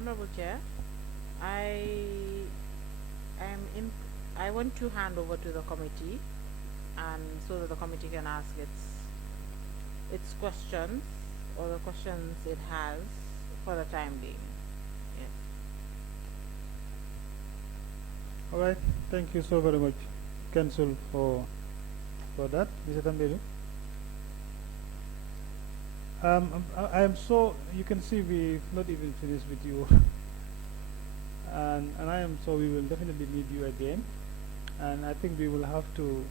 Honorable Chair, I am in. I want to hand over to the committee, and so that the committee can ask its questions or the questions it has for the time being. Yes. All right. Thank you so very much, Council, for that, Mr. Tambedou. I am so, you can see we've not even finished with you. and I am so we will definitely need you again. And I think we will have to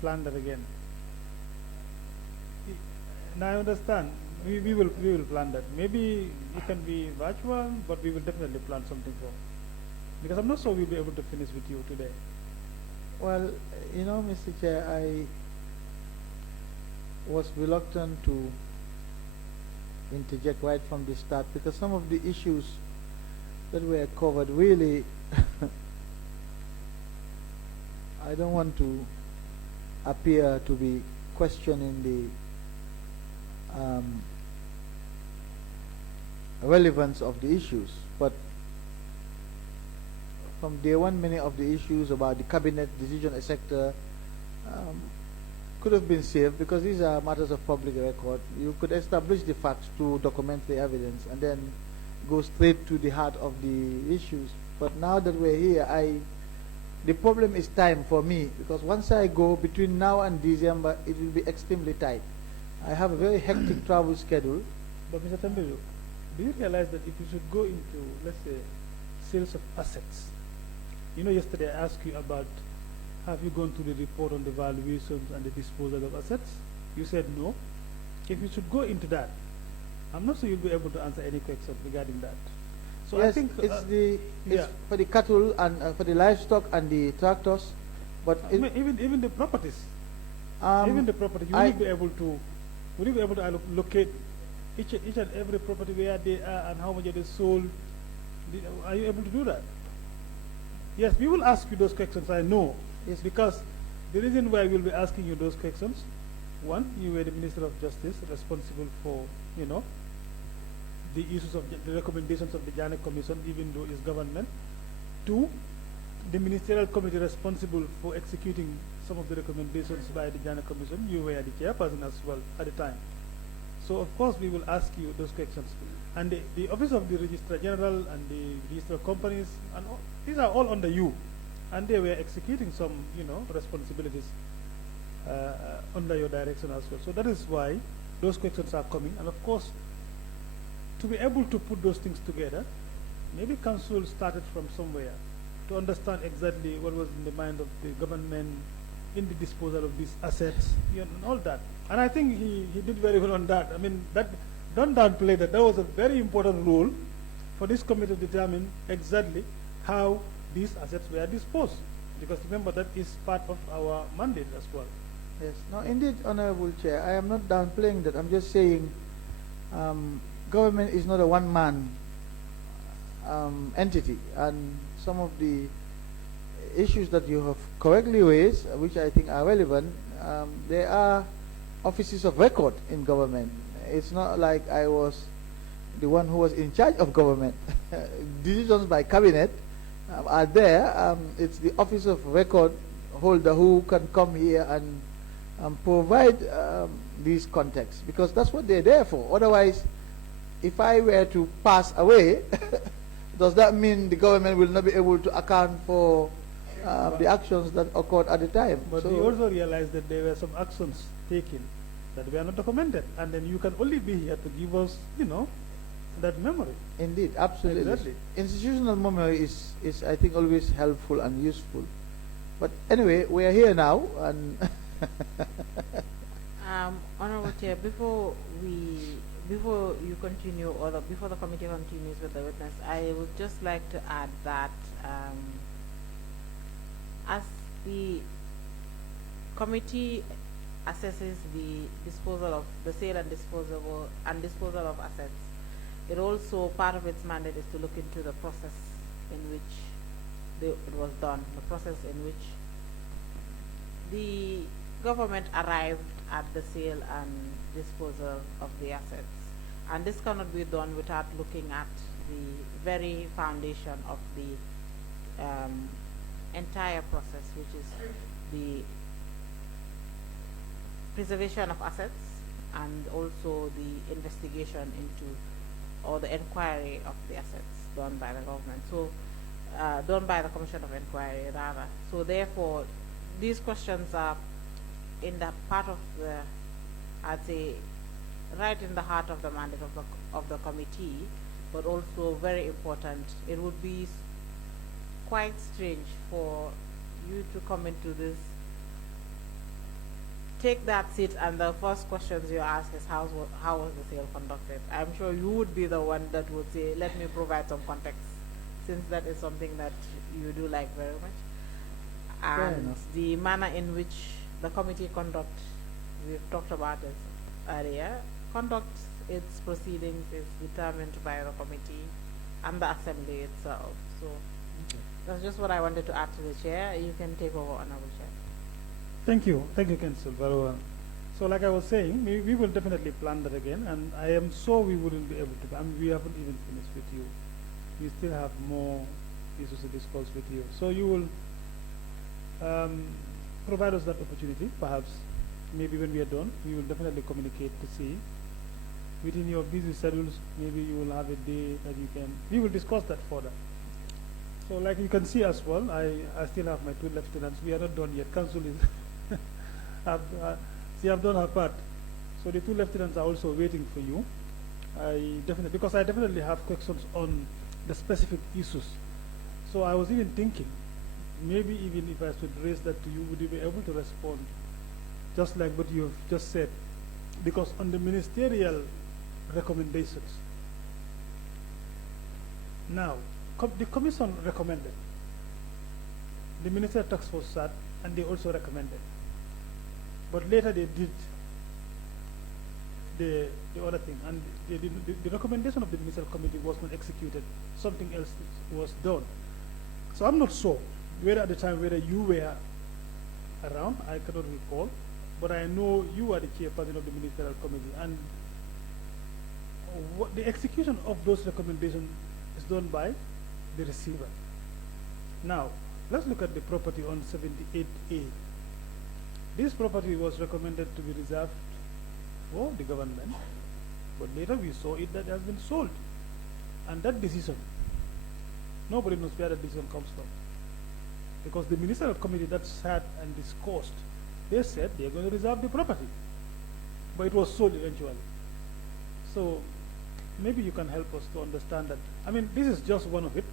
plan that again. Now I understand. We will plan that. Maybe it can be virtual, but we will definitely plan something for. Because I'm not sure we'll be able to finish with you today. Well, you know, Mr. Chair, I was reluctant to interject right from the start because some of the issues that were covered really I don't want to appear to be questioning the relevance of the issues, but from day one many of the issues about the cabinet decision, etc., could have been saved because these are matters of public record. You could establish the facts to document the evidence and then go straight to the heart of the issues. But now that we're here, the problem is time for me because once I go between now and December, it will be extremely tight. I have a very hectic travel schedule. But Mr. Tambedou, do you realize that if you should go into, let's say, sales of assets, you know, yesterday I asked you about have you gone through the report on the valuations and the disposal of assets? You said no. If you should go into that, I'm not sure you'll be able to answer any questions regarding that. So yes, I think it's for the cattle and for the livestock and the tractors, but even the properties, even the property, you will be able to locate each and every property where they are and how much they sold. Are you able to do that? Yes, we will ask you those questions. I know. Yes, because the reason why we'll be asking you those questions, one, you were the Minister of Justice, responsible for, you know, the issues of the recommendations of the Janet Commission, even though it's government. Two, the ministerial committee responsible for executing some of the recommendations by the Janet Commission. You were the chairperson as well at the time. So of course we will ask you those questions. And the Office of the Registrar General and the Register of Companies, and these are all under you. And they were executing some, you know, responsibilities under your direction as well. So that is why those questions are coming. And of course, to be able to put those things together, maybe Council started from somewhere to understand exactly what was in the mind of the government in the disposal of these assets, you know, and all that. And I think he did very well on that. I mean, don't downplay that. That was a very important role for this committee to determine exactly how these assets were disposed. Because remember, that is part of our mandate as well. Yes. No, indeed, Honorable Chair, I am not downplaying that. I'm just saying government is not a one-man entity. And some of the issues that you have correctly raised, which I think are relevant, there are offices of record in government. It's not like I was the one who was in charge of government. Decisions by cabinet are there. It's the office of record holder who can come here and provide these contexts, because that's what they're there for. Otherwise, if I were to pass away, does that mean the government will not be able to account for the actions that occurred at the time? But so we also realized that there were some actions taken that were not documented, and then you can only be here to give us, you know, that memory. Indeed, absolutely. Exactly. Institutional memory is I think always helpful and useful. But anyway, we are here now, and Honorable Chair, before you continue, or before the committee continues with the witness, I would just like to add that as the committee assesses the disposal of the sale and disposal of assets, it also, part of its mandate is to look into the process in which it was done, the process in which the government arrived at the sale and disposal of the assets. And this cannot be done without looking at the very foundation of the entire process, which is the preservation of assets and also the investigation into or the inquiry of the assets done by the government. So done by the Commission of Inquiry rather. So therefore these questions are in the part of the, I'd say, right in the heart of the mandate of the committee, but also very important. It would be quite strange for you to come into this, take that seat, and the first questions you ask is how was the sale conducted? I'm sure you would be the one that would say, let me provide some context, since that is something that you do like very much. And the manner in which the committee conducts, we've talked about it earlier, conducts its proceedings is determined by the committee and the assembly itself. So that's just what I wanted to add to the chair. You can take over, Honorable Chair. Thank you, Council, very well. So like I was saying, we will definitely plan that again, and I am sure we wouldn't be able to, I mean, we haven't even finished with you. We still have more issues to discuss with you. So you will provide us that opportunity, perhaps, maybe when we are done, we will definitely communicate to see. Within your busy schedules, maybe you will have a day that you can, we will discuss that further. So like you can see as well, I still have my 2 lieutenants. We are not done yet. Council is, she have done her part. So the 2 lieutenants are also waiting for you. Because I definitely have questions on the specific issues. So I was even thinking, maybe even if I should raise that to you, would you be able to respond just like what you have just said? Because on the ministerial recommendations, now, the commission recommended. The ministerial task force sat and they also recommended. But later they did the other thing, and the recommendation of the ministerial committee was not executed. Something else was done. So I'm not sure whether at the time whether you were around, I cannot recall, but I know you are the chairperson of the ministerial committee, and what the execution of those recommendations is done by the receiver. Now, let's look at the property on 78A. This property was recommended to be reserved for the government, but later we saw it that it has been sold. And that decision, nobody knows where that decision comes from. Because the ministerial committee that sat and discussed, they said they're going to reserve the property. But it was sold eventually. So maybe you can help us to understand that. I mean, this is just one of it.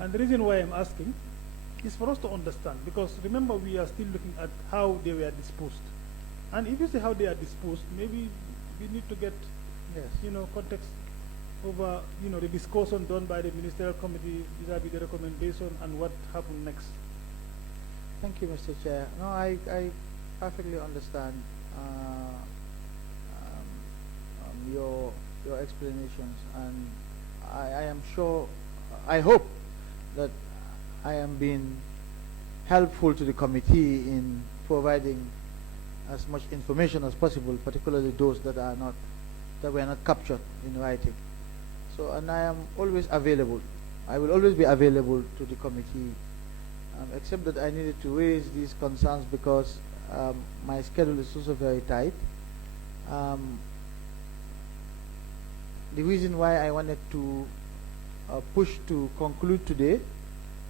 And the reason why I'm asking is for us to understand. Because remember, we are still looking at how they were disposed. And if you see how they are disposed, maybe we need to get, context over, the discussion done by the ministerial committee, vis-a-vis the recommendation, and what happened next. Thank you, Mr. Chair. No, I perfectly understand your explanations, and I am sure, I hope that I am being helpful to the committee in providing as much information as possible, particularly those that were not captured in writing. So, and I am always available. I will always be available to the committee, except that I needed to raise these concerns because my schedule is also very tight. The reason why I wanted to push to conclude today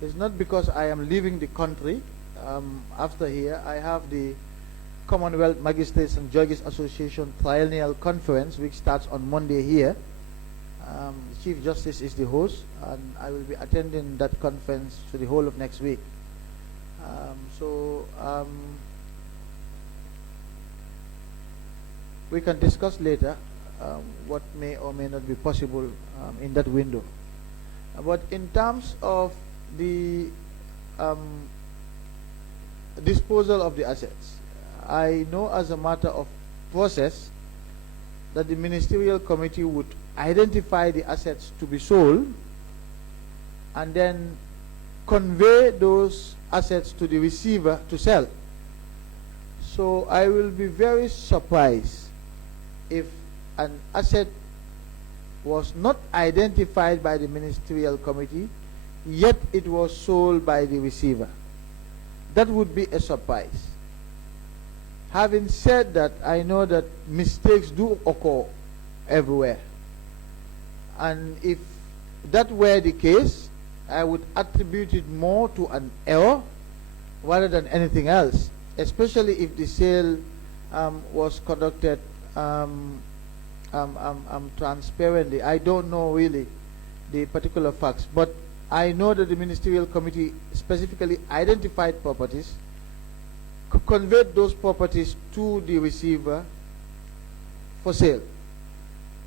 is not because I am leaving the country. After here, I have the Commonwealth Magistrates and Judges Association Triennial Conference, which starts on Monday here. The Chief Justice is the host, and I will be attending that conference for the whole of next week. We can discuss later what may or may not be possible in that window. But in terms of the disposal of the assets, I know as a matter of process that the ministerial committee would identify the assets to be sold and then convey those assets to the receiver to sell. So I will be very surprised if an asset was not identified by the ministerial committee, yet it was sold by the receiver. That would be a surprise. Having said that, I know that mistakes do occur everywhere. And if that were the case, I would attribute it more to an error rather than anything else, especially if the sale was conducted transparently. I don't know really the particular facts, but I know that the ministerial committee specifically identified properties, conveyed those properties to the receiver for sale.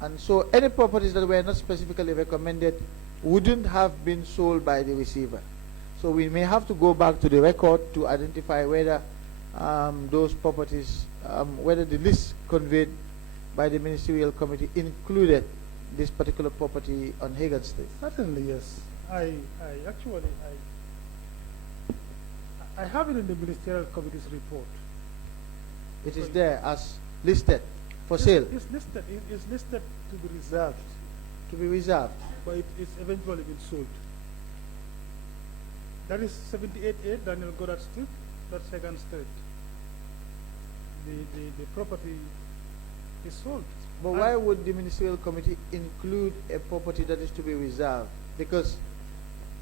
And so any properties that were not specifically recommended wouldn't have been sold by the receiver. So we may have to go back to the record to identify whether those properties, whether the list conveyed by the ministerial committee included this particular property on Hagan Street. Certainly, yes. I have it in the ministerial committee's report. It is there as listed for sale. It's listed. It's listed to be reserved. To be reserved. But it's eventually been sold. That is 78A Daniel Goddard Street. That's Hagan Street. The property is sold. But why would the ministerial committee include a property that is to be reserved? Because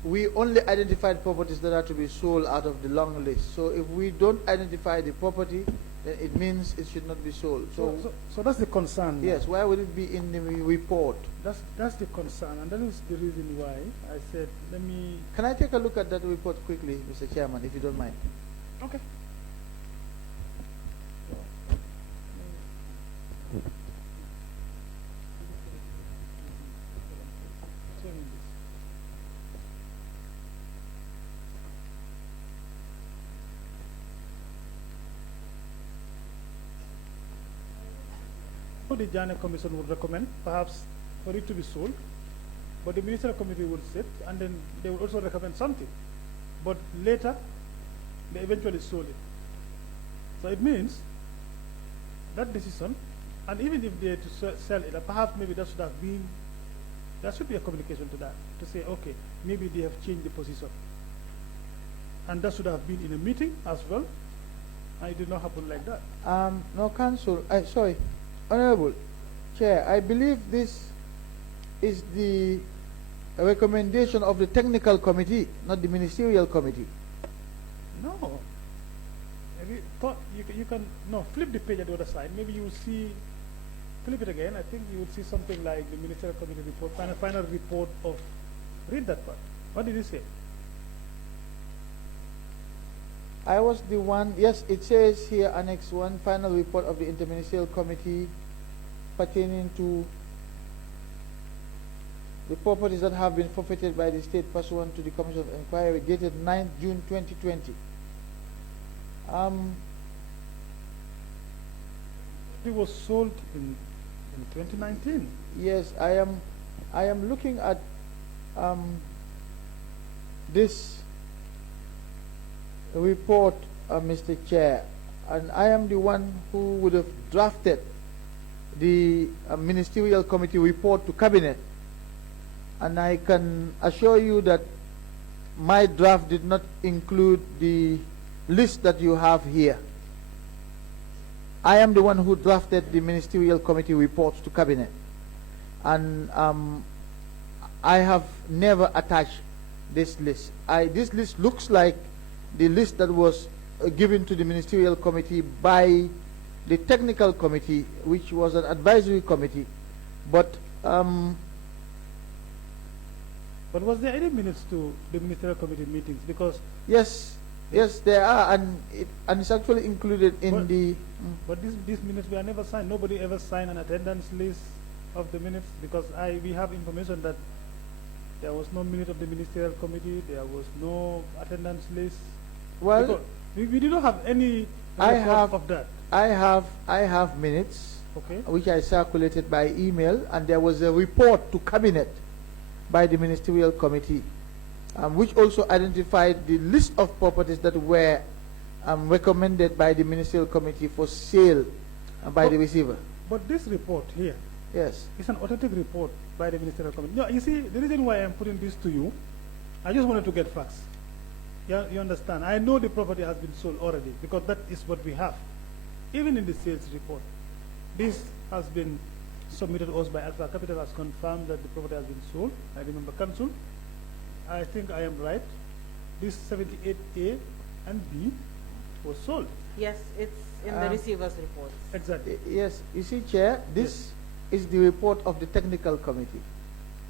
we only identified properties that are to be sold out of the long list. So if we don't identify the property, then it means it should not be sold. So that's the concern. Yes, why would it be in the report? That's the concern, and that is the reason why I said, let me... Can I take a look at that report quickly, Mr. Chairman, if you don't mind? Okay. The Jana Commission would recommend perhaps for it to be sold, but the ministerial committee would sit and then they would also recommend something. But later, they eventually sold it. So it means that decision, and even if they to sell it, perhaps maybe that should have been, there should be a communication to that, to say, okay, maybe they have changed the position. And that should have been in a meeting as well, and it did not happen like that. No, Council, sorry. Honorable Chair, I believe this is the recommendation of the technical committee, not the ministerial committee. No. Maybe thought you can flip the page at the other side. Maybe you will see, flip it again. I think you will see something like the ministerial committee report, final report of. Read that part. What did it say? I was the one, yes, it says here, Annex 1, final report of the Interministerial Committee pertaining to the properties that have been forfeited by the state pursuant to the Commission of Inquiry dated 9th June 2020. It was sold in 2019. Yes, I am looking at this report, Mr. Chair, and I am the one who would have drafted the ministerial committee report to cabinet, and I can assure you that my draft did not include the list that you have here. I am the one who drafted the ministerial committee reports to cabinet, and I have never attached this list. This list looks like the list that was given to the ministerial committee by the technical committee, which was an advisory committee, but was there any minutes to the ministerial committee meetings? Because yes, there are, and it's actually included in the. But these minutes were never signed. Nobody ever signed an attendance list of the minutes, because we have information that there was no minute of the ministerial committee. There was no attendance list. Well, we did not have any record of that. I have minutes, okay, which I circulated by email, and there was a report to cabinet by the ministerial committee, which also identified the list of properties that were recommended by the ministerial committee for sale by the receiver. But this report here, Yes. It's an authentic report by the Ministerial Committee. No, you see, the reason why I'm putting this to you, I just wanted to get facts. You understand? I know the property has been sold already because that is what we have. Even in the sales report, this has been submitted to us by Alpha Capital, has confirmed that the property has been sold. I remember council. I think I am right. This 78A and B was sold. Yes, it's in the receiver's reports. Exactly. Yes. You see, Chair, this is the report of the technical committee.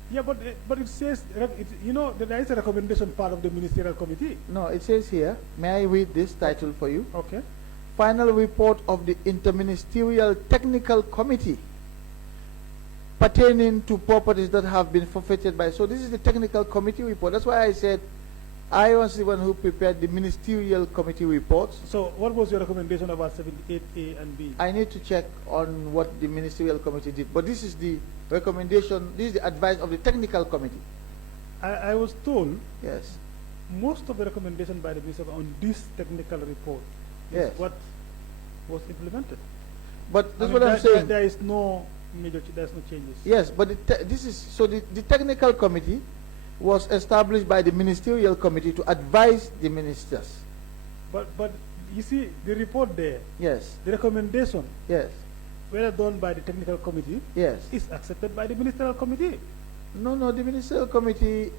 Yeah, but it says, you know, that there is a recommendation part of the ministerial committee. No, it says here, may I read this title for you? Okay. Final report of the Interministerial Technical Committee pertaining to properties that have been forfeited by. So this is the technical committee report. That's why I said I was the one who prepared the ministerial committee reports. So what was your recommendation about 78A and B? I need to check on what the ministerial committee did. But this is the recommendation, this is the advice of the technical committee. I was told Yes. most of the recommendation by the minister on this technical report is Yes. what was implemented. But that's I what mean, I'm saying. There is no major, there's no changes. Yes, but this is so the technical committee was established by the ministerial committee to advise the ministers. But you see the report there, Yes. the recommendation, Yes. whether done by the technical committee, Yes. is accepted by the ministerial committee. No, the ministerial committee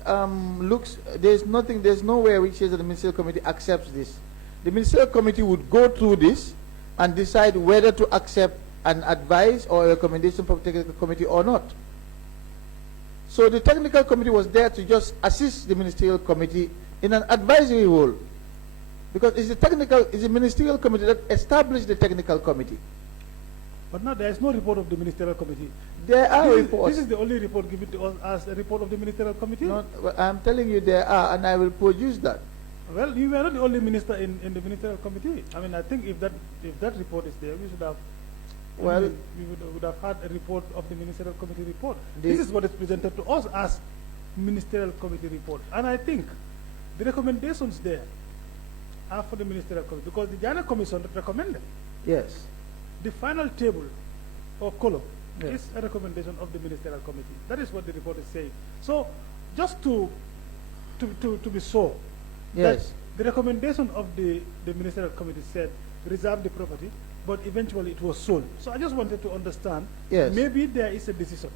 there's nowhere which says that the ministerial committee accepts this. The ministerial committee would go through this and decide whether to accept an advice or a recommendation from the technical committee or not. So the technical committee was there to just assist the ministerial committee in an advisory role. Because it's the ministerial committee that established the technical committee. But now there is no report of the ministerial committee. There are This reports. is the only report given to us as a report of the ministerial committee. I'm telling you there are, and I will produce that. Well, you were not the only minister in the ministerial committee. I mean, I think if that report is there, we should have. Well, we would have had a report of the ministerial committee report. The- This is what is presented to us as ministerial committee report, and I think the recommendations there are for the ministerial committee because the Jana Commission that recommended Yes. the final table or column Yes. is a recommendation of the ministerial committee. That is what the report is saying. So, just to be sure. Yes. That the recommendation of the ministerial committee said reserve the property, but eventually it was sold. So I just wanted to understand, Yes. maybe there is a decision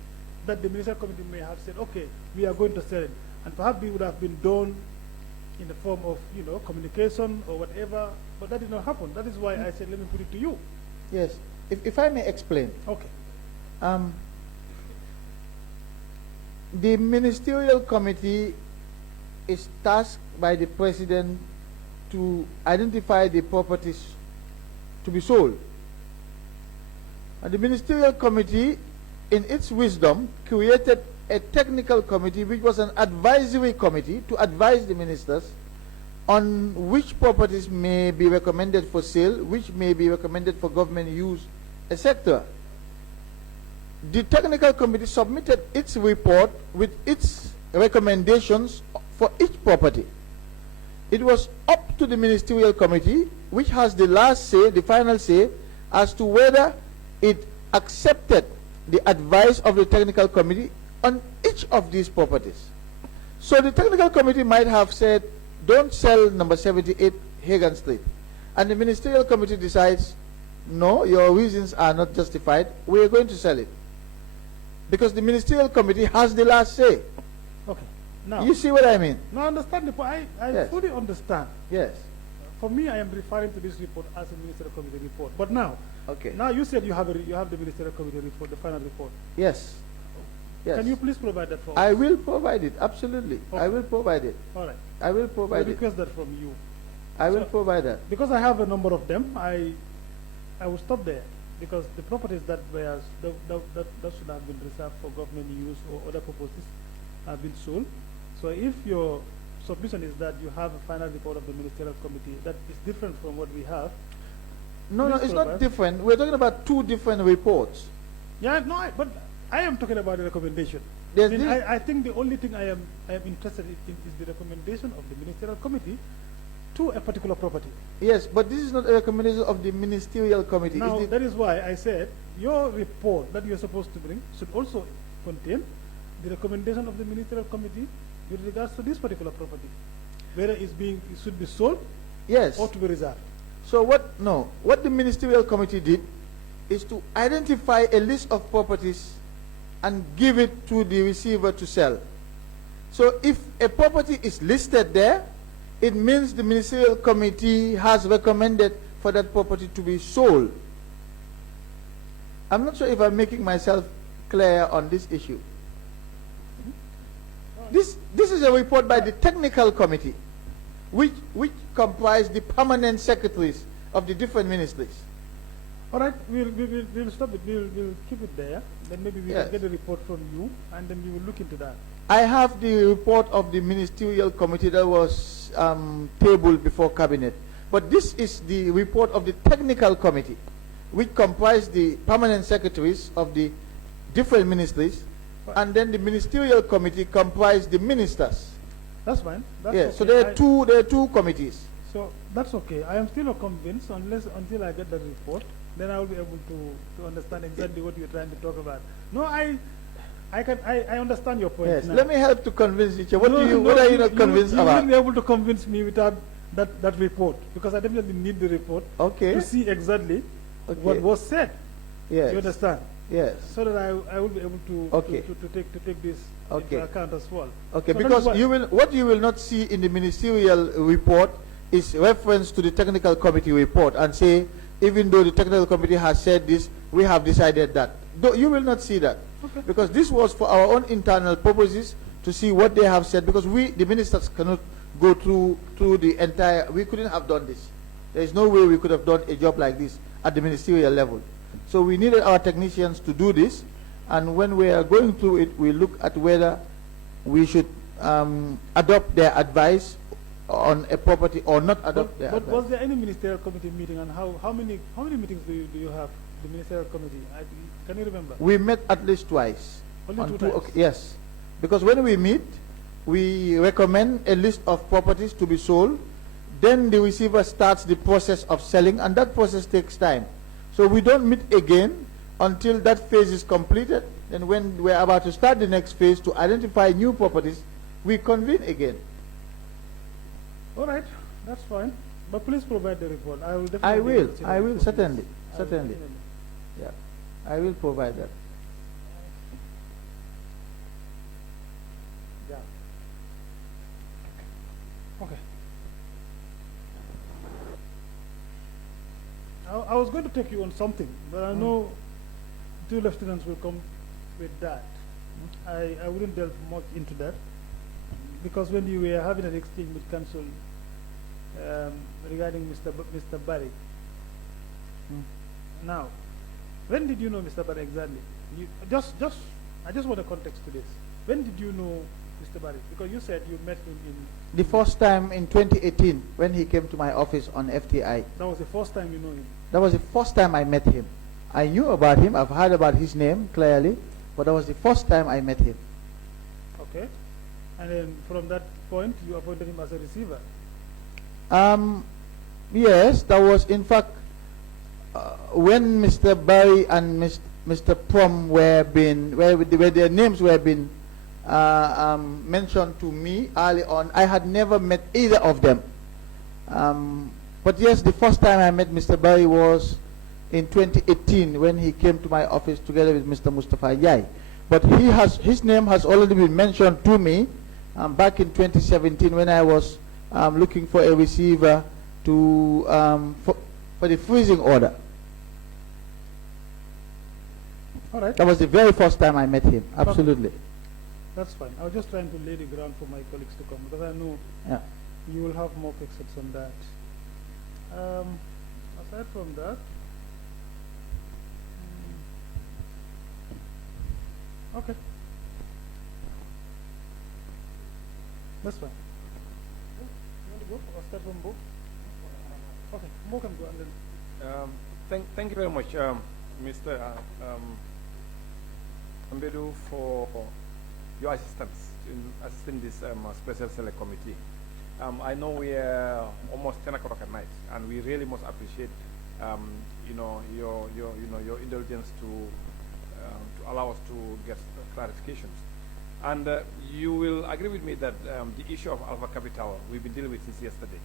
that the ministerial committee may have said, okay, we are going to sell it. And perhaps it would have been done in the form of, communication or whatever, but that did not happen. That is why I said, let me put it to you. Yes. If I may explain. Okay. The ministerial committee is tasked by the president to identify the properties to be sold. And the ministerial committee, in its wisdom, created a technical committee which was an advisory committee to advise the ministers on which properties may be recommended for sale, which may be recommended for government use, etc. The technical committee submitted its report with its recommendations for each property. It was up to the ministerial committee, which has the last say, the final say, as to whether it accepted the advice of the technical committee on each of these properties. So the technical committee might have said, don't sell number 78 Hagan Street. And the ministerial committee decides, no, your reasons are not justified, we are going to sell it. Because the ministerial committee has the last say. Okay. Now, You see what I mean? now understand the point. I Yes. fully understand. Yes. For me, I am referring to this report as a ministerial committee report. But now, Okay. now you said you have the ministerial committee report, the final report. Yes. Yes. Can you please provide that for us? I will provide it, absolutely. I Okay. will provide it. All right. I will I provide it. request that from you. I will So- provide that. Because I have a number of them, I will stop there. Because the properties that should have been reserved for government use or other purposes have been sold. So if your submission is that you have a final report of the ministerial committee that is different from what we have. No, Please it's not provide. different. We're talking about two different reports. Yeah, no, but I am talking about the recommendation. There's I, mean, this- I think the only thing I am interested in is the recommendation of the ministerial committee to a particular property. Yes, but this is not a recommendation of the ministerial committee. Now, It's the- that is why I said your report that you're supposed to bring should also contain the recommendation of the ministerial committee with regards to this particular property, whether it should be sold Yes. or to be reserved. So what the ministerial committee did is to identify a list of properties and give it to the receiver to sell. So if a property is listed there, it means the ministerial committee has recommended for that property to be sold. I'm not sure if I'm making myself clear on this issue. This is a report by the technical committee, which comprise the permanent secretaries of the different ministries. All right, we'll stop it. We'll keep it there. Then maybe we'll Yes. get a report from you, and then we will look into that. I have the report of the ministerial committee that was tabled before cabinet. But this is the report of the technical committee, which comprise the permanent secretaries of the different ministries, and then the ministerial committee comprise the ministers. That's fine. That's Yeah, okay. so there are two committees. So that's okay. I am still not convinced until I get the report. Then I will be able to understand exactly what you're trying to talk about. No, I understand your point. Yes, now. let me help to convince you. What No, what are you not you convinced you about? wouldn't be able to convince me without that report, because I definitely need the report Okay. to see exactly Okay. what was said. Yes. You understand? Yes. So that I will be able to Okay. to take this Okay. into account as well. Okay, So that because is what you will not see in the ministerial report is reference to the technical committee report and say, even though the technical committee has said this, we have decided that. You will not see that. Okay. Because this was for our own internal purposes to see what they have said, because we, the ministers, cannot go through the entire, we couldn't have done this. There is no way we could have done a job like this at the ministerial level. So we needed our technicians to do this, and when we are going through it, we look at whether we should adopt their advice on a property or not adopt their But advice. was there any ministerial committee meeting, and how many meetings do you have, the ministerial committee? Can you remember? We met at least twice. Only on two times? Yes, because when we meet, we recommend a list of properties to be sold. Then the receiver starts the process of selling, and that process takes time. So we don't meet again until that phase is completed. Then when we're about to start the next phase to identify new properties, we convene again. All right, that's fine. But please provide the report. I will definitely. I will, see the I will, report, certainly, yes. I will certainly. definitely. Yeah, I will provide that. Yeah. Okay. I was going to take you on something, but I know two lieutenants will come with that. I wouldn't delve much into that, because when you were having an exchange with council regarding Mr. Barry. Now, when did you know Mr. Barry exactly? I just want a context to this. When did you know Mr. Barry? Because you said you met him in. The first time in 2018 when he came to my office on FTI. That was the first time you know him. That was the first time I met him. I knew about him. I've heard about his name clearly, but that was the first time I met him. Okay. And then from that point, you appointed him as a receiver. Yes, that was in fact when Mr. Barry and Mr. Prom were where their names were being mentioned to me early on. I had never met either of them. But yes, the first time I met Mr. Barry was in 2018 when he came to my office together with Mr. Mustafa Yai. But his name has already been mentioned to me back in 2017 when I was looking for a receiver to for the freezing order. All right. That was the very first time I met him. Absolutely. That's fine. I was just trying to lay the ground for my colleagues to come, because I know Yeah. you will have more excerpts on that. Aside from that, okay, that's fine. You want to go or start from Bo? Okay, Bo can go, and then Thank you very much, Mr. Tambedou, for your assistance in assisting this special select committee. I know we are almost 10 o'clock at night, and we really must appreciate your indulgence to allow us to get clarifications. And you will agree with me that the issue of Alpha Capital we've been dealing with since yesterday.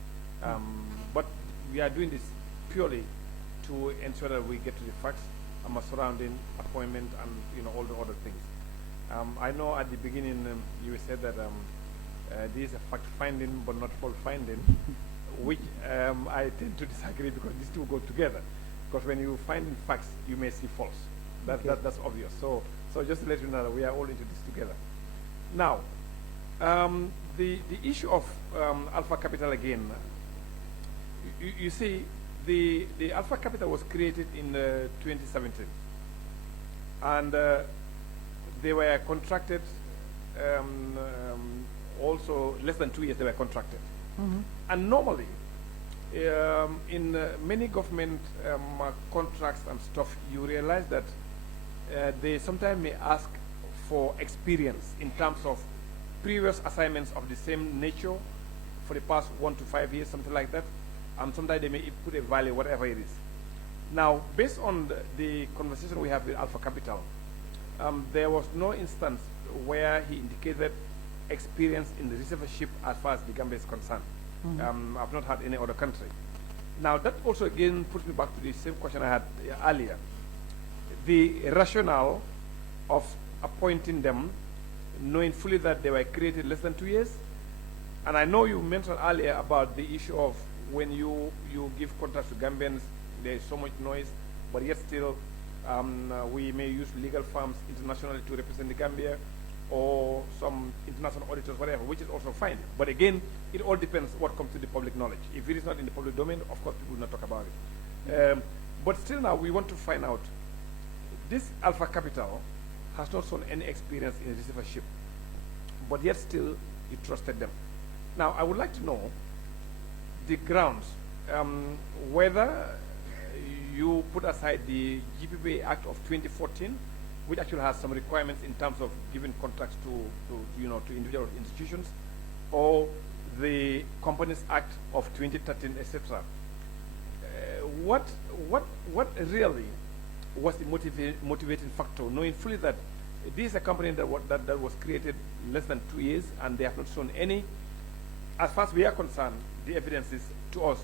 But we are doing this purely to ensure that we get to the facts surrounding appointment and all the other things. I know at the beginning you said that this is a fact finding but not fault finding, which I tend to disagree because these two go together. Because when you find in facts, you may see faults. That's obvious. So just to let you know that we are all into this together. Now, the issue of Alpha Capital again. You see, the Alpha Capital was created in 2017, and they were contracted. Also, less than 2 years they were contracted. And normally, in many government contracts and stuff, you realize that they sometimes may ask for experience in terms of previous assignments of the same nature for the past 1 to 5 years, something like that. Sometimes they may put a value, whatever it is. Now, based on the conversation we have with Alpha Capital, there was no instance where he indicated experience in the receivership as far as the Gambia is concerned. I've not had any other country. Now, that also again puts me back to the same question I had earlier. The rationale of appointing them, knowing fully that they were created less than 2 years. And I know you mentioned earlier about the issue of when you give contracts to Gambians, there is so much noise, but yet still we may use legal firms internationally to represent the Gambia, or some international auditors, whatever, which is also fine. But again, it all depends what comes to the public knowledge. If it is not in the public domain, of course, people will not talk about it. But still now, we want to find out, this Alpha Capital has not shown any experience in receivership, but yet still, you trusted them. Now, I would like to know the grounds, whether you put aside the GPPA Act of 2014, which actually has some requirements in terms of giving contracts to individual institutions, or the Companies Act of 2013, etc. What really was the motivating factor, knowing fully that this is a company that was created less than 2 years and they have not shown any, as far as we are concerned, the evidence is to us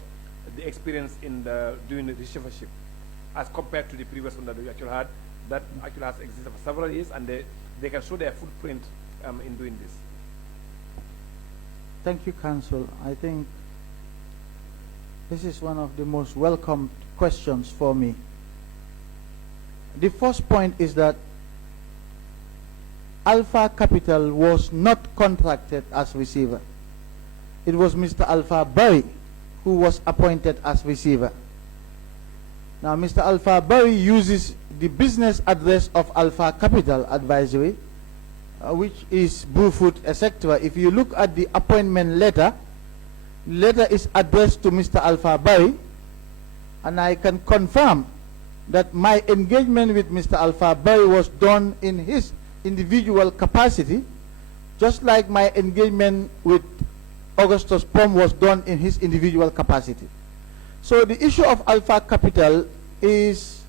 the experience in doing the receivership as compared to the previous one that we actually had, that actually has existed for several years, and they can show their footprint in doing this. Thank you, Council. I think this is one of the most welcome questions for me. The first point is that Alpha Capital was not contracted as receiver. It was Mr. Alpha Barry who was appointed as receiver. Now, Mr. Alpha Barry uses the business address of Alpha Capital Advisory, which is Brewfoot, etc. If you look at the appointment letter, letter is addressed to Mr. Alpha Barry, and I can confirm that my engagement with Mr. Alpha Barry was done in his individual capacity, just like my engagement with Augustus Pom was done in his individual capacity. So the issue of Alpha Capital is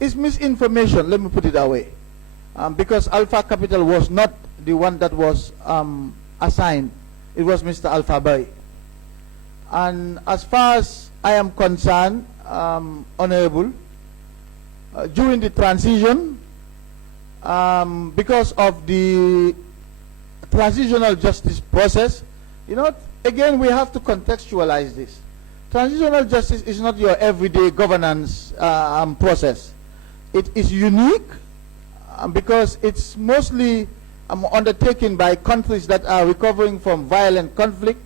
misinformation, let me put it that way, because Alpha Capital was not the one that was assigned. It was Mr. Alpha Barry. And as far as I am concerned, Honorable, during the transition, because of the transitional justice process, again, we have to contextualize this. Transitional justice is not your everyday governance process. It is unique because it's mostly undertaken by countries that are recovering from violent conflict,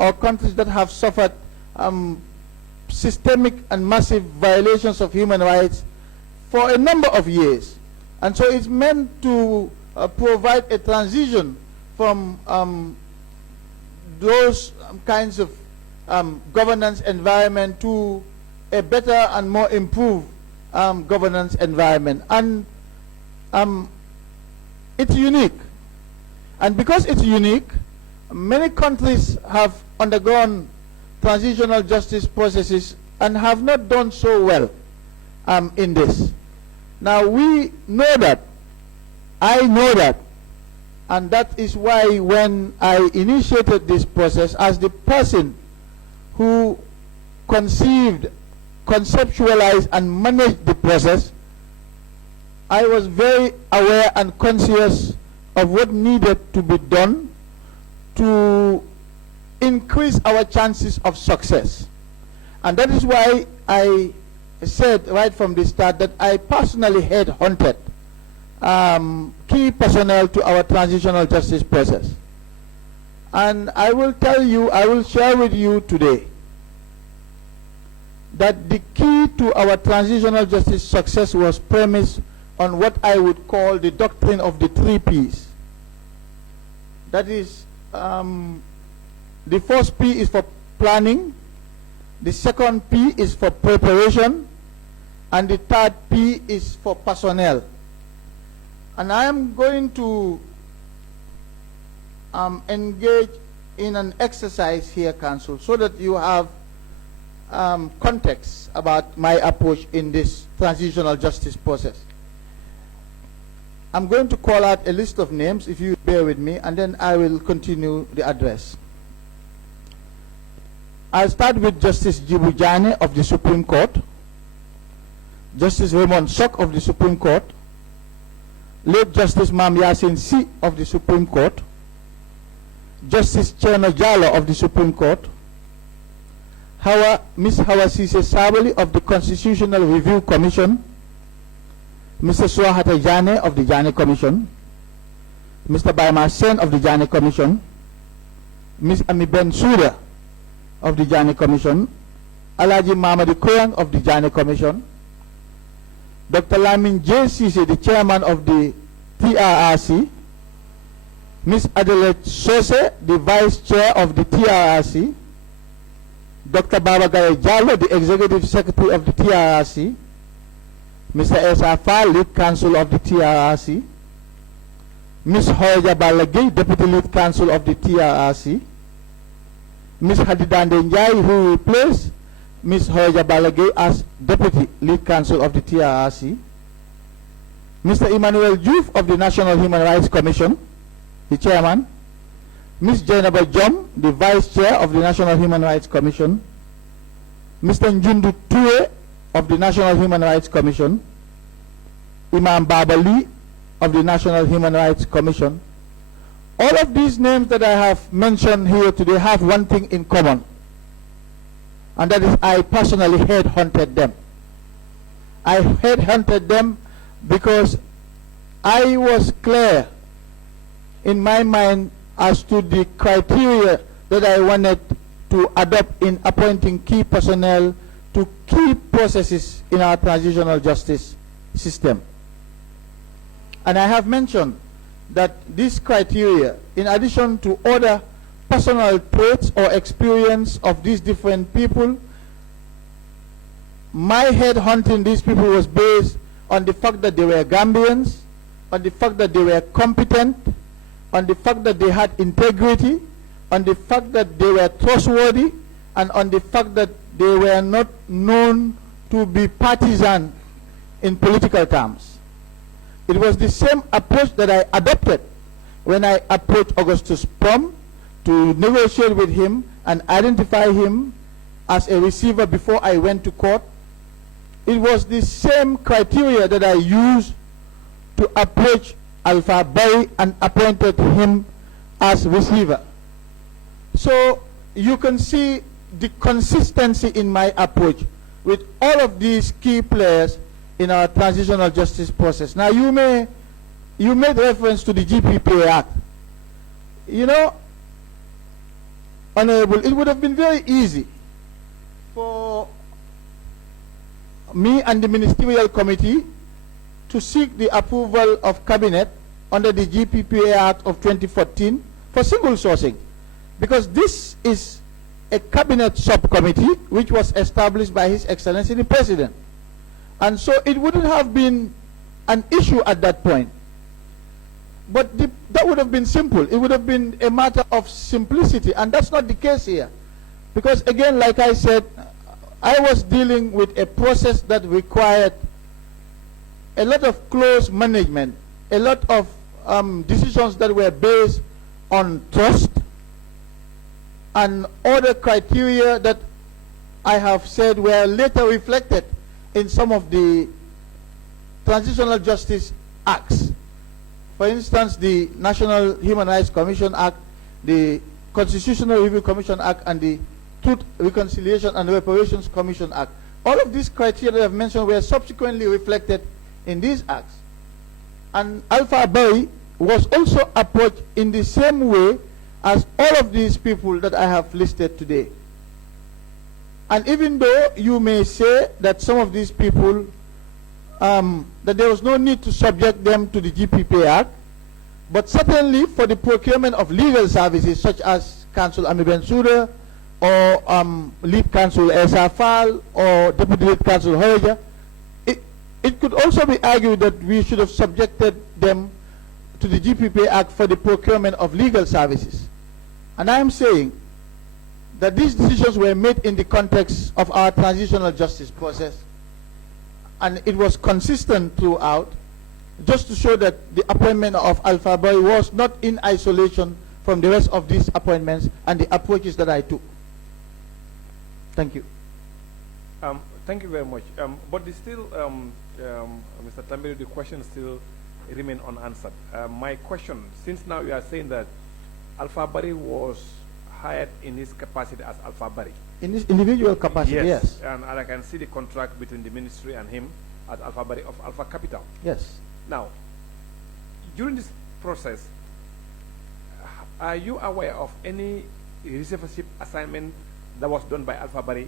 or countries that have suffered systemic and massive violations of human rights for a number of years. And so it's meant to provide a transition from those kinds of governance environment to a better and more improved governance environment. And it's unique. And because it's unique, many countries have undergone transitional justice processes and have not done so well in this. Now we know that, I know that, and that is why when I initiated this process as the person who conceived, conceptualized and managed the process, I was very aware and conscious of what needed to be done to increase our chances of success. And that is why I said right from the start that I personally headhunted key personnel to our transitional justice process. And I will tell you, I will share with you today that the key to our transitional justice success was premised on what I would call the doctrine of the 3 Ps. That is, the first P is for planning, the second P is for preparation, and the third P is for personnel. And I am going to engage in an exercise here, Council, so that you have context about my approach in this transitional justice process. I'm going to call out a list of names, if you bear with me, and then I will continue the address. I'll start with Justice Jibu Jane of the Supreme Court, Justice Raymond Sok of the Supreme Court, late Justice Mam Yasin Si of the Supreme Court, Justice Cherno Jallo of the Supreme Court, Miss Hawa Sise Sabali of the Constitutional Review Commission, Mr. Suahata Jane of the Jane Commission, Mr. Baima Sen of the Jane Commission, Ms. Ami Ben Suda of the Jane Commission, Alaji Mamadi Koyang of the Jane Commission, Dr. Lamin J. Sise, the Chairman of the TRRC, Ms. Adelaide Sose, the Vice Chair of the TRRC, Dr. Babagay Jallo, the Executive Secretary of the TRRC, Mr. Esa Fall, Lead Counsel of the TRRC, Ms. Hoya Balagay, Deputy Lead Counsel of the TRRC, Ms. Hadidande Njai, who replaced Ms. Hoya Balagay as Deputy Lead Counsel of the TRRC, Mr. Emmanuel Juf of the National Human Rights Commission, the Chairman, Ms. Jainaba Jom, the Vice Chair of the National Human Rights Commission, Mr. Njundu Tue of the National Human Rights Commission, Imam Babali of the National Human Rights Commission. All of these names that I have mentioned here today have one thing in common, and that is I personally headhunted them. I headhunted them because I was clear in my mind as to the criteria that I wanted to adopt in appointing key personnel to key processes in our transitional justice system. And I have mentioned that this criteria, in addition to other personal traits or experience of these different people, my headhunting these people was based on the fact that they were Gambians, on the fact that they were competent, on the fact that they had integrity, on the fact that they were trustworthy, and on the fact that they were not known to be partisan in political terms. It was the same approach that I adopted when I approached Augustus Prom to negotiate with him and identify him as a receiver before I went to court. It was the same criteria that I used to approach Alpha Bay and appointed him as receiver. So you can see the consistency in my approach with all of these key players in our transitional justice process. Now you made reference to the GPPA Act. You know, Honorable, it would have been very easy for me and the Ministerial Committee to seek the approval of Cabinet under the GPPA Act of 2014 for single sourcing, because this is a Cabinet subcommittee which was established by His Excellency the President. And so it wouldn't have been an issue at that point. But that would have been simple. It would have been a matter of simplicity, and that's not the case here. Because again, like I said, I was dealing with a process that required a lot of close management, a lot of decisions that were based on trust and other criteria that I have said were later reflected in some of the transitional justice acts. For instance, the National Human Rights Commission Act, the Constitutional Review Commission Act, and the Truth, Reconciliation and Reparations Commission Act. All of these criteria that I've mentioned were subsequently reflected in these acts. And Alpha Bay was also approached in the same way as all of these people that I have listed today. And even though you may say that some of these people, that there was no need to subject them to the GPP Act, but certainly for the procurement of legal services such as Counsel Ami Bensouda or Lead Counsel Esa Fall or Deputy Lead Counsel Hoja, it could also be argued that we should have subjected them to the GPP Act for the procurement of legal services. And I am saying that these decisions were made in the context of our transitional justice process, and it was consistent throughout, just to show that the appointment of Alpha Boy was not in isolation from the rest of these appointments and the approaches that I took. Thank you. Thank you very much. But still, Mr. Tambedou, the question still remain unanswered. My question, since now you are saying that Alpha Bari was hired in his capacity as Alpha Bari. In his individual capacity, yes. And I can see the contract between the ministry and him as Alpha Bari of Alpha Capital. Yes. Now, during this process, are you aware of any receivership assignment that was done by Alpha Bari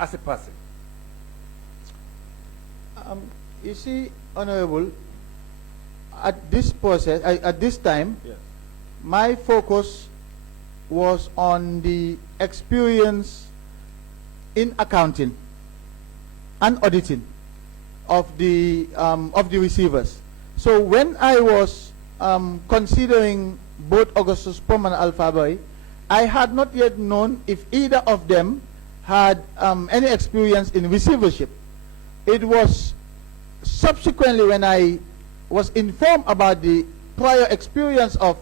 as a person? You see, Honorable, at this process, at this time, yes, my focus was on the experience in accounting and auditing of the receivers. So when I was considering both Augustus Pom and Alpha Boy, I had not yet known if either of them had any experience in receivership. It was subsequently when I was informed about the prior experience of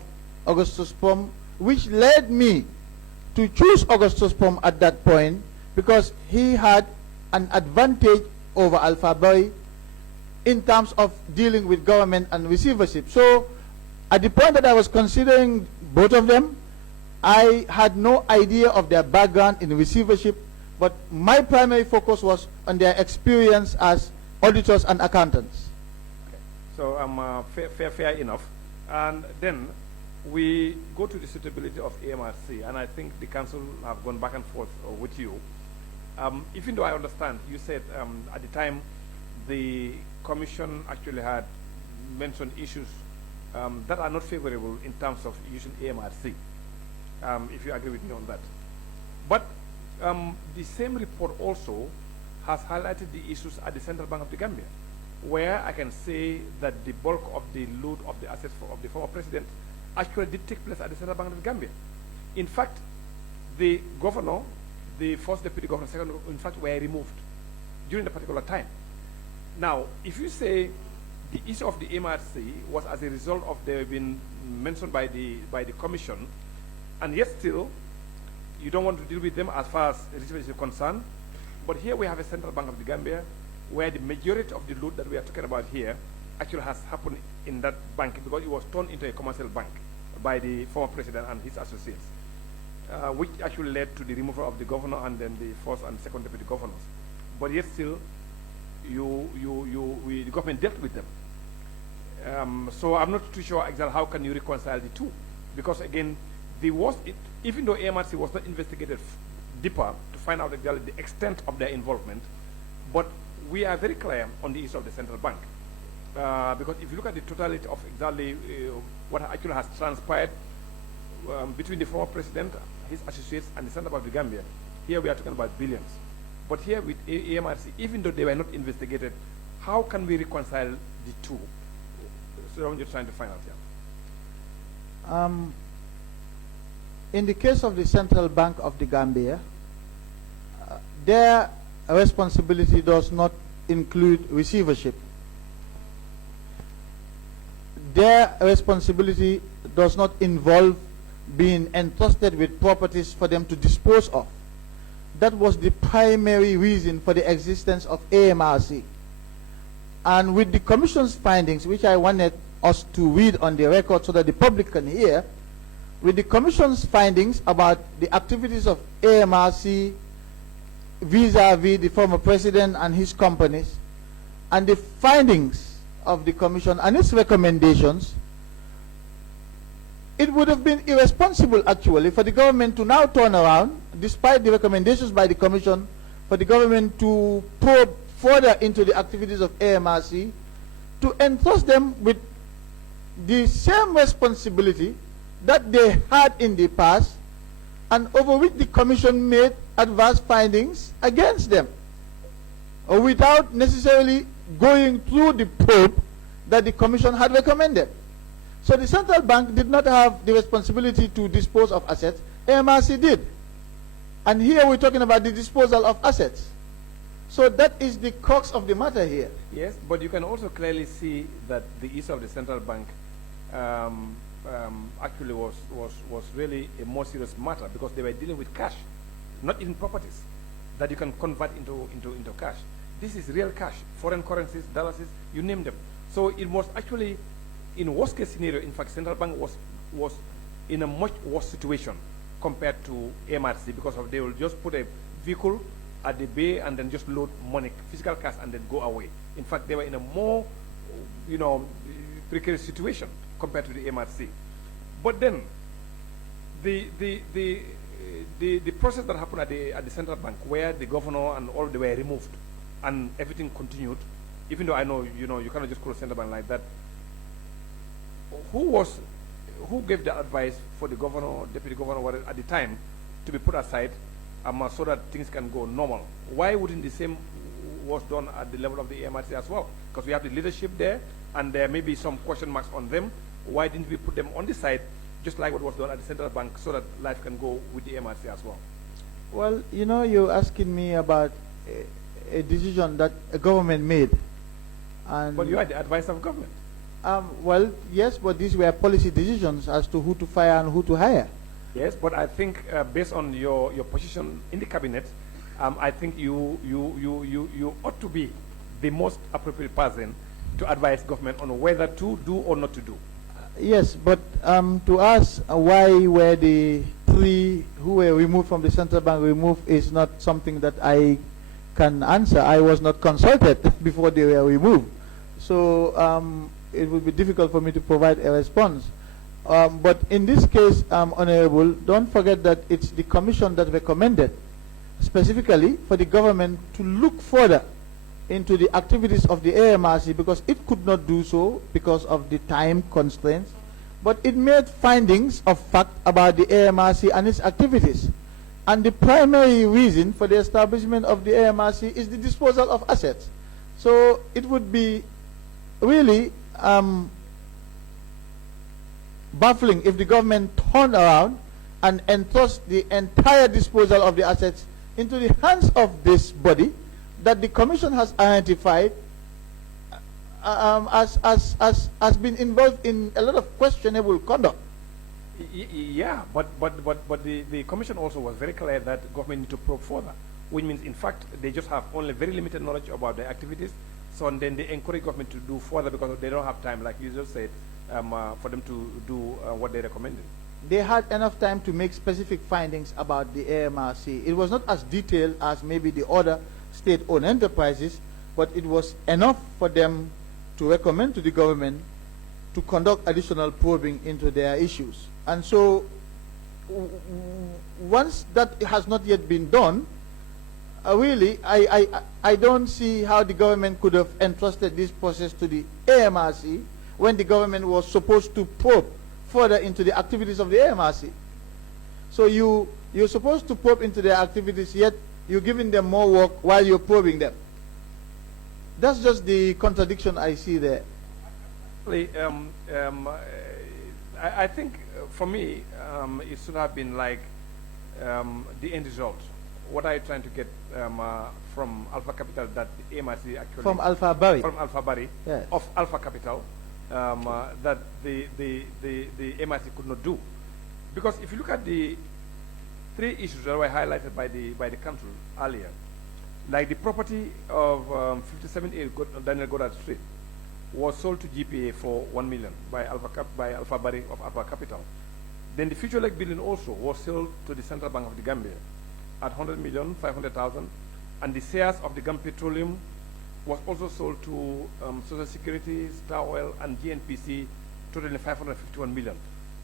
Augustus Pom, which led me to choose Augustus Pom at that point, because he had an advantage over Alpha Boy in terms of dealing with government and receivership. So at the point that I was considering both of them, I had no idea of their background in receivership, but my primary focus was on their experience as auditors and accountants. Okay. So fair enough. And then we go to the suitability of AMRC, and I think the council have gone back and forth with you. Even though I understand, you said at the time the commission actually had mentioned issues that are not favorable in terms of using AMRC, if you agree with me on that. But the same report also has highlighted the issues at the Central Bank of the Gambia, where I can say that the bulk of the loot of the assets of the former president actually did take place at the Central Bank of the Gambia. In fact, the governor, the first deputy governor, second, in fact, were removed during the particular time. Now, if you say the issue of the MRC was as a result of they been mentioned by the commission, and yet still you don't want to deal with them as far as receivership is concerned, but here we have a Central Bank of the Gambia where the majority of the loot that we are talking about here actually has happened in that bank, because it was turned into a commercial bank by the former president and his associates, which actually led to the removal of the governor and then the first and second deputy governors. But yet still, the government dealt with them. So I'm not too sure exactly how can you reconcile the two, because again, even though AMRC was not investigated deeper to find out exactly the extent of their involvement, but we are very clear on the issue of the central bank. Because if you look at the totality of exactly what actually has transpired between the former president, his associates, and the Central Bank of the Gambia, here we are talking about billions. But here with AMRC, even though they were not investigated, how can we reconcile the two? So I'm just trying to find out here. In the case of the Central Bank of the Gambia, their responsibility does not include receivership. Their responsibility does not involve being entrusted with properties for them to dispose of. That was the primary reason for the existence of AMRC. And with the Commission's findings, which I wanted us to read on the record so that the public can hear, with the Commission's findings about the activities of AMRC vis-a-vis the former president and his companies, and the findings of the Commission and its recommendations, it would have been irresponsible actually for the government to now turn around, despite the recommendations by the Commission, for the government to probe further into the activities of AMRC, to entrust them with the same responsibility that they had in the past, and over which the Commission made adverse findings against them, without necessarily going through the probe that the Commission had recommended. So the central bank did not have the responsibility to dispose of assets. AMRC did. And here we're talking about the disposal of assets. So that is the crux of the matter here. Yes, but you can also clearly see that the issue of the central bank actually was really a more serious matter, because they were dealing with cash, not even properties that you can convert into cash. This is real cash, foreign currencies, dollars, you name them. So it was actually, in worst case scenario, in fact, central bank was in a much worse situation compared to MRC, because they will just put a vehicle at the bay and then just load money, physical cash, and then go away. In fact, they were in a more, precarious situation compared to the MRC. But then, the process that happened at the central bank, where the governor and all they were removed, and everything continued, even though I know you cannot just close central bank like that. Who gave the advice for the governor, deputy governor, whatever, at the time, to be put aside, so that things can go normal? Why wouldn't the same was done at the level of the MRC as well? Because we have the leadership there, and there may be some question marks on them. Why didn't we put them on the side, just like what was done at the central bank, so that life can go with the MRC as well? Well, you're asking me about a decision that a government made. And but you are the advisor of government. Well, yes, but these were policy decisions as to who to fire and who to hire. Yes, but I think based on your position in the cabinet, I think you ought to be the most appropriate person to advise government on whether to do or not to do. Yes, but to ask why were the 3 who were removed from the central bank removed is not something that I can answer. I was not consulted before they were removed. So it would be difficult for me to provide a response. But in this case, Honorable, don't forget that it's the Commission that recommended specifically for the government to look further into the activities of the AMRC, because it could not do so because of the time constraints, but it made findings of fact about the AMRC and its activities. And the primary reason for the establishment of the AMRC is the disposal of assets. So it would be really baffling if the government turned around and entrust the entire disposal of the assets into the hands of this body that the Commission has identified as being involved in a lot of questionable conduct. Yeah, but the Commission also was very clear that government need to probe further, which means in fact they just have only very limited knowledge about the activities. So and then they encourage government to do further because they don't have time, like you just said, for them to do what they recommended. They had enough time to make specific findings about the AMRC. It was not as detailed as maybe the other state-owned enterprises, but it was enough for them to recommend to the government to conduct additional probing into their issues. And so once that has not yet been done, really, I don't see how the government could have entrusted this process to the AMRC when the government was supposed to probe further into the activities of the AMRC. So you're supposed to probe into their activities, yet you're giving them more work while you're probing them. That's just the contradiction I see there. I think for me, it should have been like the end result. what are you trying to get from Alpha Capital that the AMRC actually... From Alpha Bari? From Alpha Bari, yes. Of Alpha Capital, that the AMRC could not do. Because if you look at the three issues that were highlighted by the council earlier, like the property of 57A Daniel Goddard Street was sold to GPA for 1 million by Alpha Bari of Alpha Capital. Then the Future Lake building also was sold to the Central Bank of the Gambia at 100,500,000, and the shares of the Gambia Petroleum was also sold to Social Security, Star Oil, and GNPC, totaling 551 million.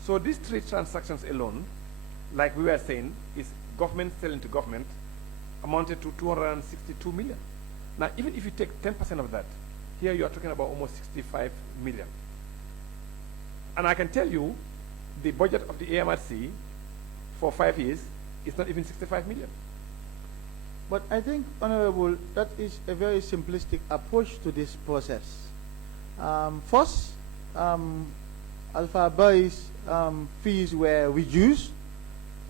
So these three transactions alone, like we were saying, is government selling to government, amounted to 262 million. Now, even if you take 10% of that, here you are talking about almost 65 million. And I can tell you, the budget of the AMRC for 5 years is not even 65 million. But I think, Honorable, that is a very simplistic approach to this process. First, Alpha Bari's fees were reduced.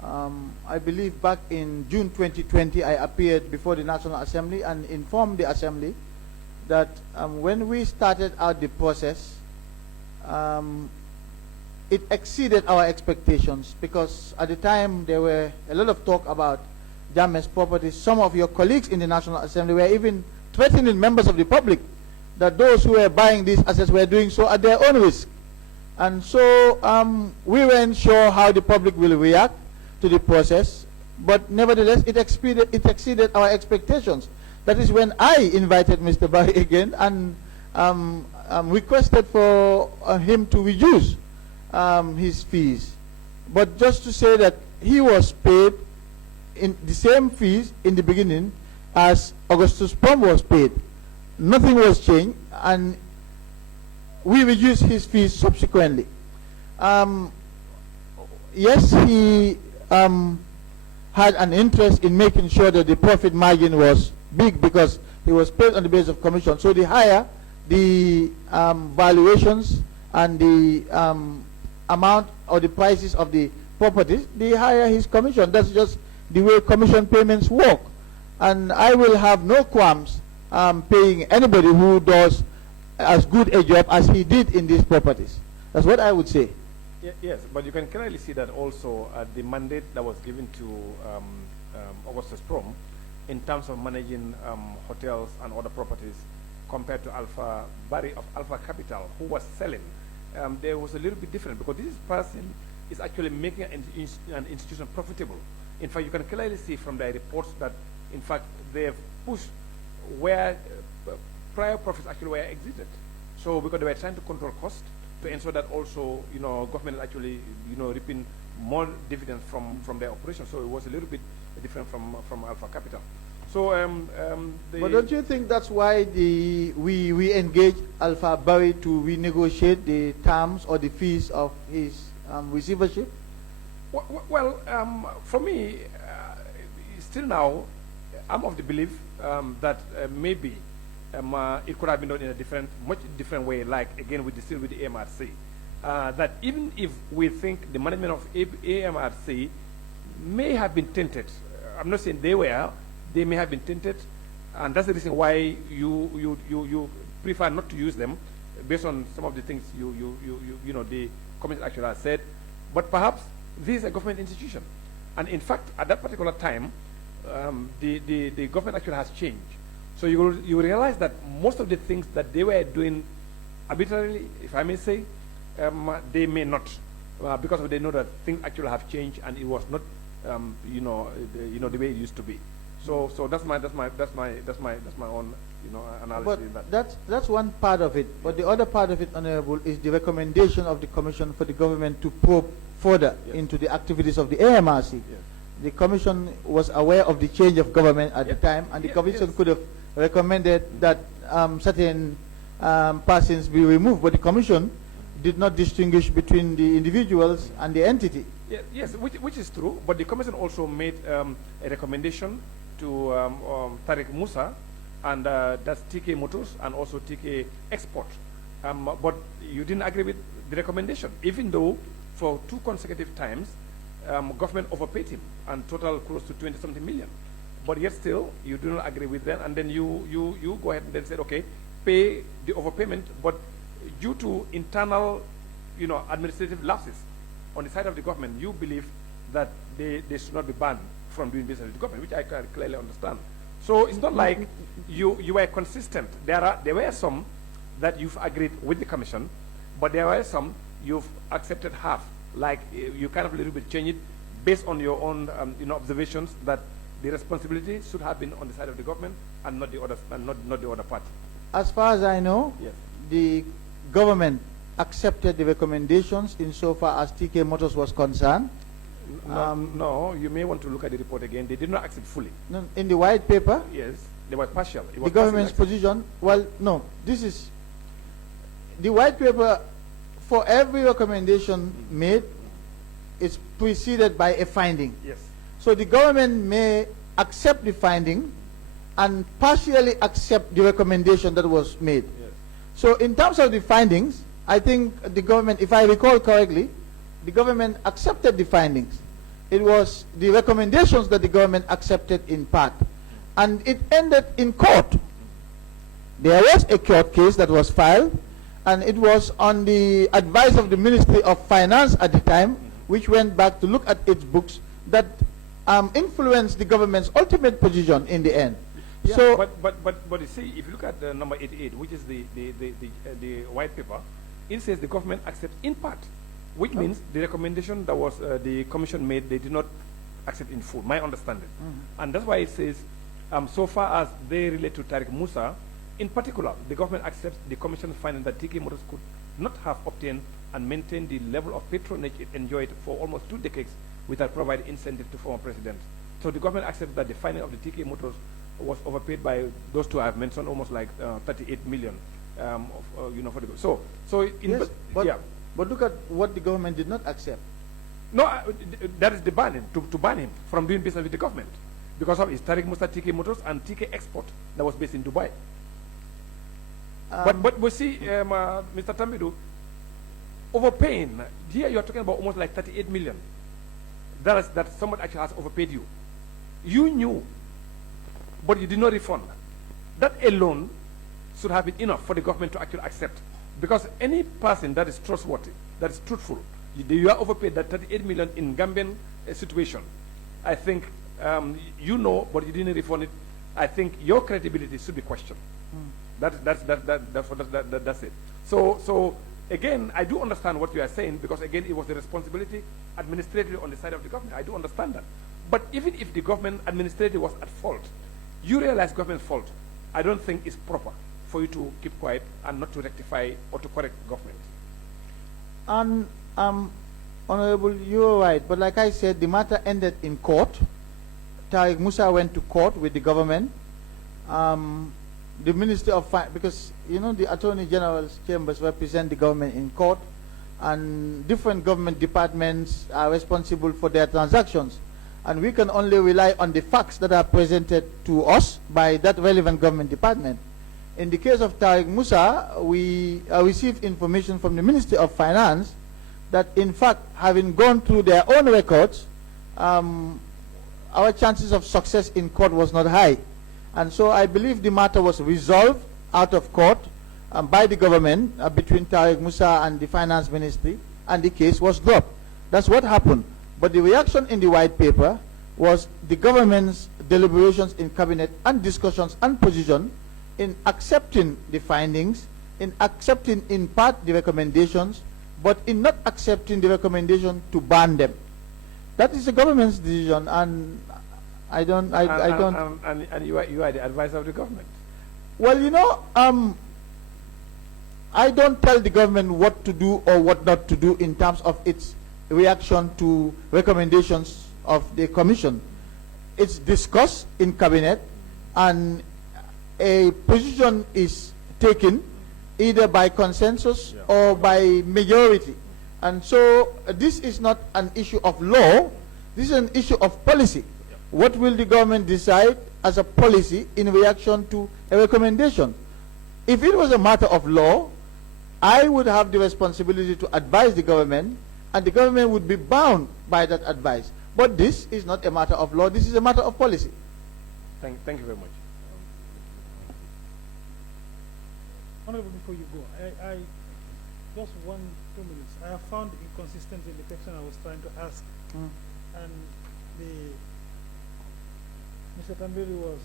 I believe back in June 2020, I appeared before the National Assembly and informed the Assembly that when we started out the process, it exceeded our expectations, because at the time there were a lot of talk about Jammeh's properties. Some of your colleagues in the National Assembly were even threatening members of the public that those who were buying these assets were doing so at their own risk. And so we weren't sure how the public will react to the process, but nevertheless it exceeded our expectations. That is when I invited Mr. Bari again and requested for him to reduce his fees. But just to say that he was paid in the same fees in the beginning as Augustus Prom was paid. Nothing was changed, and we reduced his fees subsequently. Yes, he had an interest in making sure that the profit margin was big, because he was paid on the basis of commission. So the higher the valuations and the amount or the prices of the properties, the higher his commission. That's just the way commission payments work. And I will have no qualms paying anybody who does as good a job as he did in these properties. That's what I would say. Yes, but you can clearly see that also the mandate that was given to Augustus Prom in terms of managing hotels and other properties compared to Alpha Bari of Alpha Capital, who was selling. There was a little bit different, because this person is actually making an institution profitable. In fact, you can clearly see from the reports that, in fact, they have pushed where prior profits actually were exited. So because they were trying to control cost to ensure that also, government is actually, reaping more dividends from their operations. So it was a little bit different from Alpha Capital. So, but don't you think that's why we engaged Alpha Bari to renegotiate the terms or the fees of his receivership? Well, for me, still now, I'm of the belief that maybe it could have been done in a much different way, like, again, still with the AMRC. That even if we think the management of AMRC may have been tainted, I'm not saying they may have been tainted, and that's the reason why you prefer not to use them, based on some of the things the committee actually has said. But perhaps this is a government institution, and in fact, at that particular time, the government actually has changed. So you realize that most of the things that they were doing arbitrarily, if I may say, they may not, because they know that things actually have changed, and it was not, the way it used to be. So that's my own analysis. But that's one part of it. But the other part of it, Honorable, is the recommendation of the Commission for the government to probe further into the activities of the AMRC. Yes. The Commission was aware of the change of government at the time, and the Commission could have recommended that certain persons be removed, but the Commission did not distinguish between the individuals and the entity. Yes, which is true, but the Commission also made a recommendation to Tariq Musa, and that's TK Motors and also TK Export. But you didn't agree with the recommendation, even though for 2 consecutive times, government overpaid him and total close to 20-something million. but yet still you do not agree with them, and then you go ahead and then say, okay, pay the overpayment, but due to internal, administrative lapses on the side of the government, you believe that they should not be banned from doing business with the government, which I can clearly understand. So it's not like you were consistent. There were some that you've agreed with the commission, but there were some you've accepted half. Like you kind of a little bit change it based on your own observations that the responsibility should have been on the side of the government and not the other not the other party. As far as I know, yes, the government accepted the recommendations insofar as TK Motors was concerned. No, you may want to look at the report again. They did not accept fully. No, in the white paper, yes, they were partial. It was the government's position. Well, no, this is the white paper. For every recommendation made, it's preceded by a finding. Yes. So the government may accept the finding and partially accept the recommendation that was made. Yes. So in terms of the findings, I think the government, if I recall correctly, the government accepted the findings. It was the recommendations that the government accepted in part. And it ended in court. There was a court case that was filed, and it was on the advice of the Ministry of Finance at the time, which went back to look at its books, that influenced the government's ultimate position in the end. Yeah, so, but you see, if you look at number 88, which is the white paper, it says the government accepts in part, which means the recommendation that was the commission made, they did not accept in full, my understanding. And that's why it says, so far as they relate to Tariq Musa, in particular, the government accepts the commission's finding that TK Motors could not have obtained and maintained the level of patronage it enjoyed for almost 2 decades without providing incentive to former presidents. So the government accepts that the finding of the TK Motors was overpaid by those two I have mentioned, almost like 38 million, for the yes, but look at what the government did not accept. No, that is the banning, to ban him from doing business with the government because of his Tariq Musa TK Motors and TK Export that was based in Dubai. But we see, Mr. Tambedou, overpaying. Here you are talking about almost like 38 million. That someone actually has overpaid you. You knew, but you did not refund. That alone should have been enough for the government to actually accept. Because any person that is trustworthy, that is truthful, you are overpaid that 38 million in Gambian situation. I think you know, but you didn't refund it. I think your credibility should be questioned. That's it. So again, I do understand what you are saying because again, it was the responsibility administratively on the side of the government. I do understand that. But even if the government administratively was at fault, you realize government's fault. I don't think it's proper for you to keep quiet and not to rectify or to correct government. And Honorable, you're right. But like I said, the matter ended in court. Tariq Musa went to court with the government. The Ministry of Finance, because the Attorney General's chambers represent the government in court, and different government departments are responsible for their transactions, and we can only rely on the facts that are presented to us by that relevant government department. In the case of Tariq Musa, we received information from the Ministry of Finance that in fact, having gone through their own records, our chances of success in court was not high. And so I believe the matter was resolved out of court by the government between Tariq Musa and the Finance Ministry, and the case was dropped. That's what happened. But the reaction in the white paper was the government's deliberations in cabinet and discussions and position in accepting the findings, in accepting in part the recommendations, but in not accepting the recommendation to ban them. That is the government's decision, and I don't. And you are the advisor of the government. Well, I don't tell the government what to do or what not to do in terms of its reaction to recommendations of the commission. It's discussed in cabinet, and a position is taken either by consensus or by majority. And so this is not an issue of law, this is an issue of policy. What will the government decide as a policy in reaction to a recommendation? If it was a matter of law, I would have the responsibility to advise the government, and the government would be bound by that advice. But this is not a matter of law, this is a matter of policy. Thank you very much. Honorable, before you go, I just 2 minutes. I have found inconsistency in the question I was trying to ask, and Mr. Tambedou was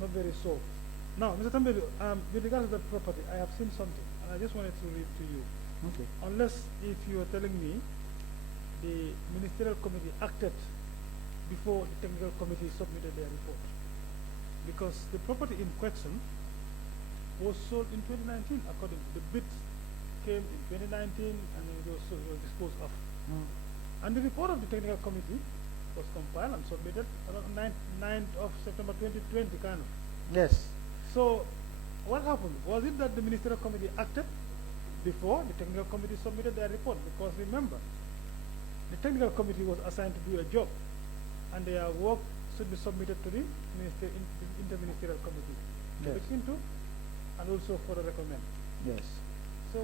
not very sure. Now, Mr. Tambedou, with regard to that property, I have seen something, and I just wanted to read to you. Okay. Unless if you are telling me the ministerial committee acted before the technical committee submitted their report, because the property in question was sold in 2019, according to the bid came in 2019 and it was disposed of. And the report of the technical committee was compiled and submitted around 9th of September 2020, kind of. Yes. So, what happened? Was it that the ministerial committee acted before the technical committee submitted their report? Because remember, the technical committee was assigned to do a job, and their work should be submitted to the interministerial committee to look into and also for a recommend. Yes. So,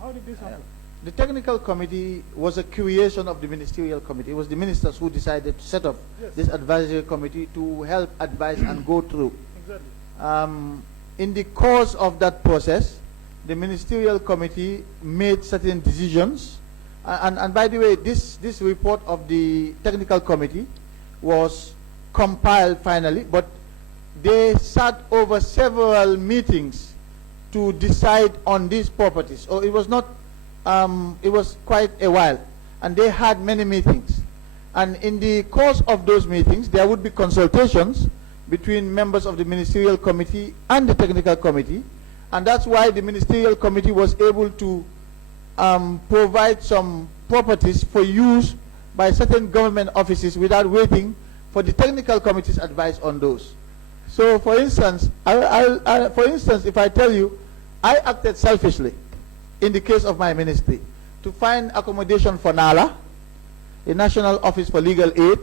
how did this happen? The technical committee was a creation of the ministerial committee. It was the ministers who decided to set up this advisory committee to help advise and go through. Exactly. In the course of that process, the ministerial committee made certain decisions. And by the way, this report of the technical committee was compiled finally, but they sat over several meetings to decide on these properties. So it was not, it was quite a while, and they had many meetings. And in the course of those meetings, there would be consultations between members of the ministerial committee and the technical committee, and that's why the ministerial committee was able to provide some properties for use by certain government offices without waiting for the technical committee's advice on those. So, for instance, if I tell you, I acted selfishly in the case of my ministry to find accommodation for NALA, the National Office for Legal Aid,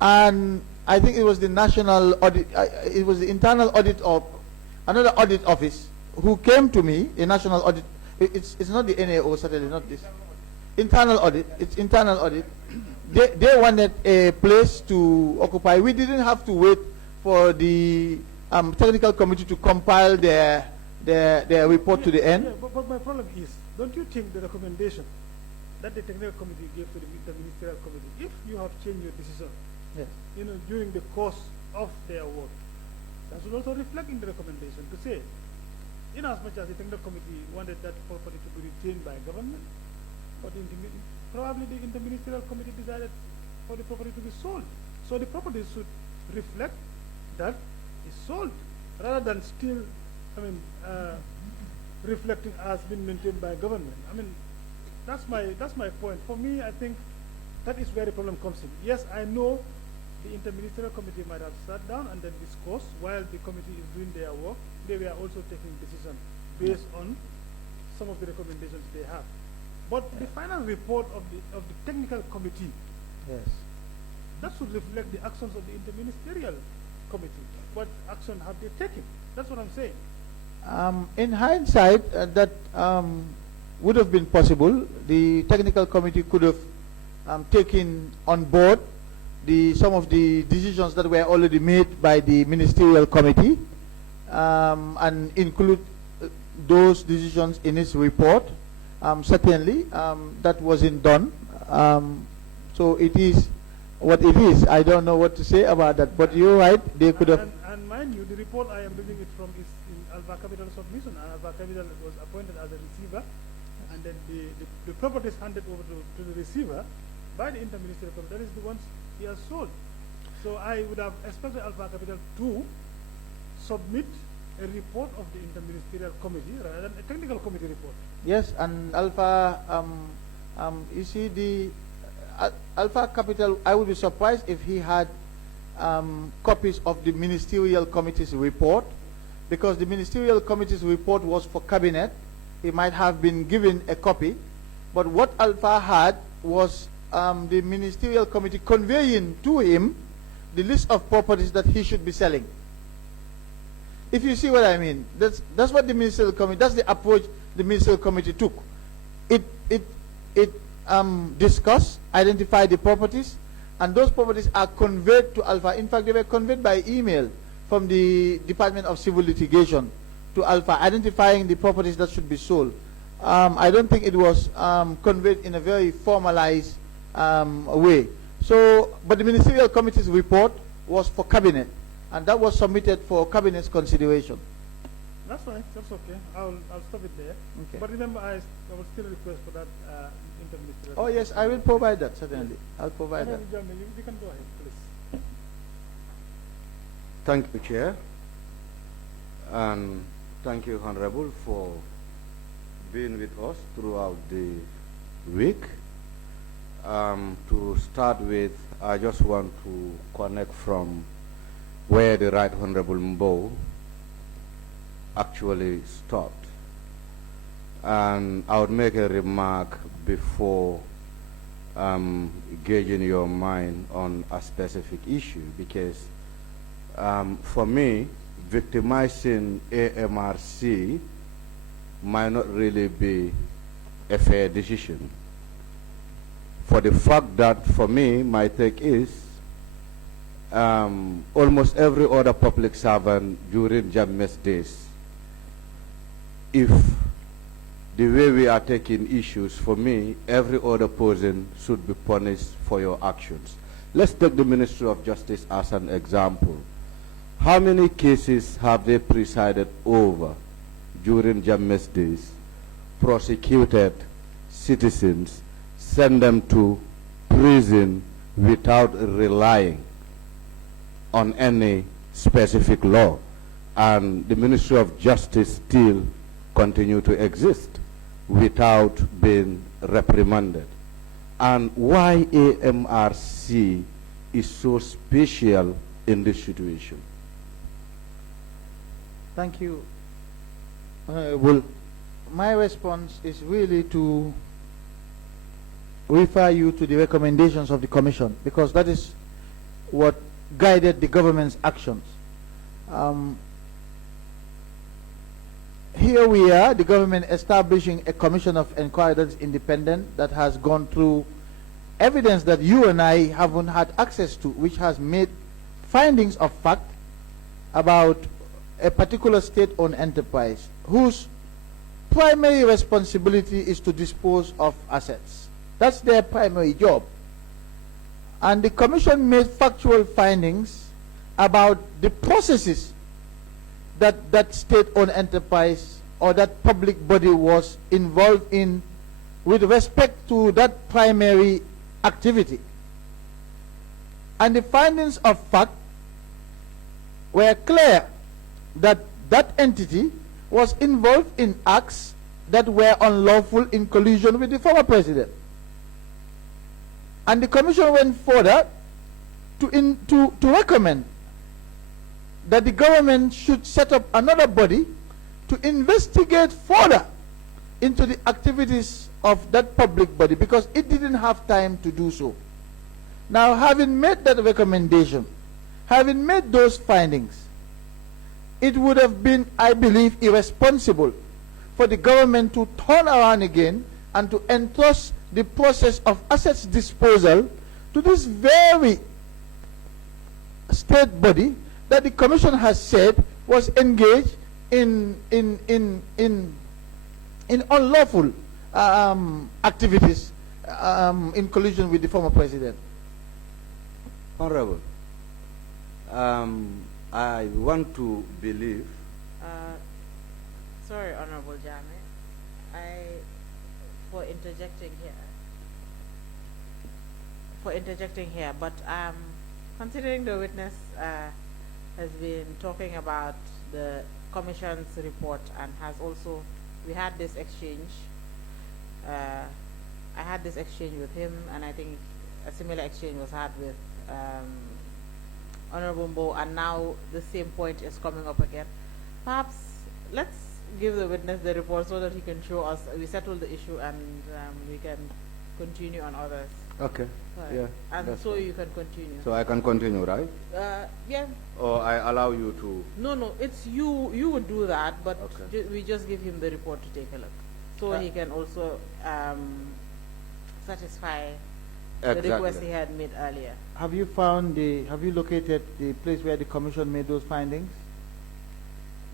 and I think it was the National Audit, it was the Internal Audit of another audit office who came to me, a National Audit. It's not the NAO, certainly not this. Internal audit. It's internal audit. They wanted a place to occupy. We didn't have to wait for the technical committee to compile their report to the end. Yeah, but my problem is, don't you think the recommendation that the technical committee gave to the ministerial committee, if you have changed your decision, during the course of their work, that should also reflect in the recommendation to say, in as much as the technical committee wanted that property to be retained by government, but probably the interministerial committee decided for the property to be sold. So the property should reflect that it's sold, rather than still, reflecting as being maintained by government. That's my point. For me, I think that is where the problem comes in. Yes, I know the interministerial committee might have sat down and then discussed while the committee is doing their work. They were also taking decisions based on some of the recommendations they have. But the final report of the technical committee, that should reflect the actions of the interministerial committee. What action have they taken? That's what I'm saying. In hindsight, that would have been possible. The technical committee could have taken on board some of the decisions that were already made by the ministerial committee and include those decisions in its report. Certainly, that wasn't done. So it is what it is. I don't know what to say about that. But you're right, they could have. And mind you, the report I am reading it from is in Alpha Capital submission. Alpha Capital was appointed as a receiver, and then the properties handed over to the receiver by the interministerial committee. That is the ones he has sold. So I would have expected Alpha Capital to submit a report of the interministerial committee rather than a technical committee report. Yes, and Alpha, you see the Alpha Capital, I would be surprised if he had copies of the ministerial committee's report, because the ministerial committee's report was for cabinet. He might have been given a copy, but what Alpha had was the ministerial committee conveying to him the list of properties that he should be selling. If you see what I mean, that's what the ministerial committee, that's the approach the ministerial committee took. It discussed, identified the properties, and those properties are conveyed to Alpha. In fact, they were conveyed by email from the Department of Civil Litigation to Alpha, identifying the properties that should be sold. I don't think it was conveyed in a very formalized way. So, but the Ministerial Committee's report was for Cabinet, and that was submitted for Cabinet's consideration. That's fine. That's okay. I'll stop it there. Okay. But remember, I will still request for that interministerial. Oh yes, I will provide that, certainly. I'll provide that. You can go ahead, please. Thank you, Chair. And thank you, Honorable, for being with us throughout the week. To start with, I just want to connect from where the Right Honorable Mbo actually stopped. And I would make a remark before gauging your mind on a specific issue, because for me, victimizing AMRC might not really be a fair decision. For the fact that, for me, my take is almost every other public servant during Jammeh's days, if the way we are taking issues, for me, every other person should be punished for your actions. Let's take the Ministry of Justice as an example. How many cases have they presided over during Jammeh's days, prosecuted citizens, send them to prison without relying on any specific law, and the Ministry of Justice still continue to exist without being reprimanded? And why AMRC is so special in this situation? Thank you. Well, my response is really to refer you to the recommendations of the Commission, because that is what guided the government's actions. Here we are, the government establishing a commission of inquiry that is independent, that has gone through evidence that you and I haven't had access to, which has made findings of fact about a particular state-owned enterprise whose primary responsibility is to dispose of assets. That's their primary job. And the commission made factual findings about the processes that that state-owned enterprise or that public body was involved in with respect to that primary activity. And the findings of fact were clear that that entity was involved in acts that were unlawful in collusion with the former president. And the commission went further to recommend that the government should set up another body to investigate further into the activities of that public body, because it didn't have time to do so. Now, having made that recommendation, having made those findings, it would have been, I believe, irresponsible for the government to turn around again and to entrust the process of assets disposal to this very state body that the commission has said was engaged in unlawful activities in collusion with the former president. Honorable, I want to believe. Sorry, Honorable Jammeh, for interjecting here, but considering the witness has been talking about the commission's report and has also, we had this exchange. I had this exchange with him, and I think a similar exchange was had with Honorable Mbo, and now the same point is coming up again. Perhaps let's give the witness the report so that he can show us we settled the issue, and we can continue on others. Okay. Right. Yeah. And so you can continue. So I can continue, right? Yeah. Or I allow you to? No, it's you. You would do that, but okay. We just give him the report to take a look, so he can also satisfy the request Exactly. he had made earlier. Have you located the place where the commission made those findings?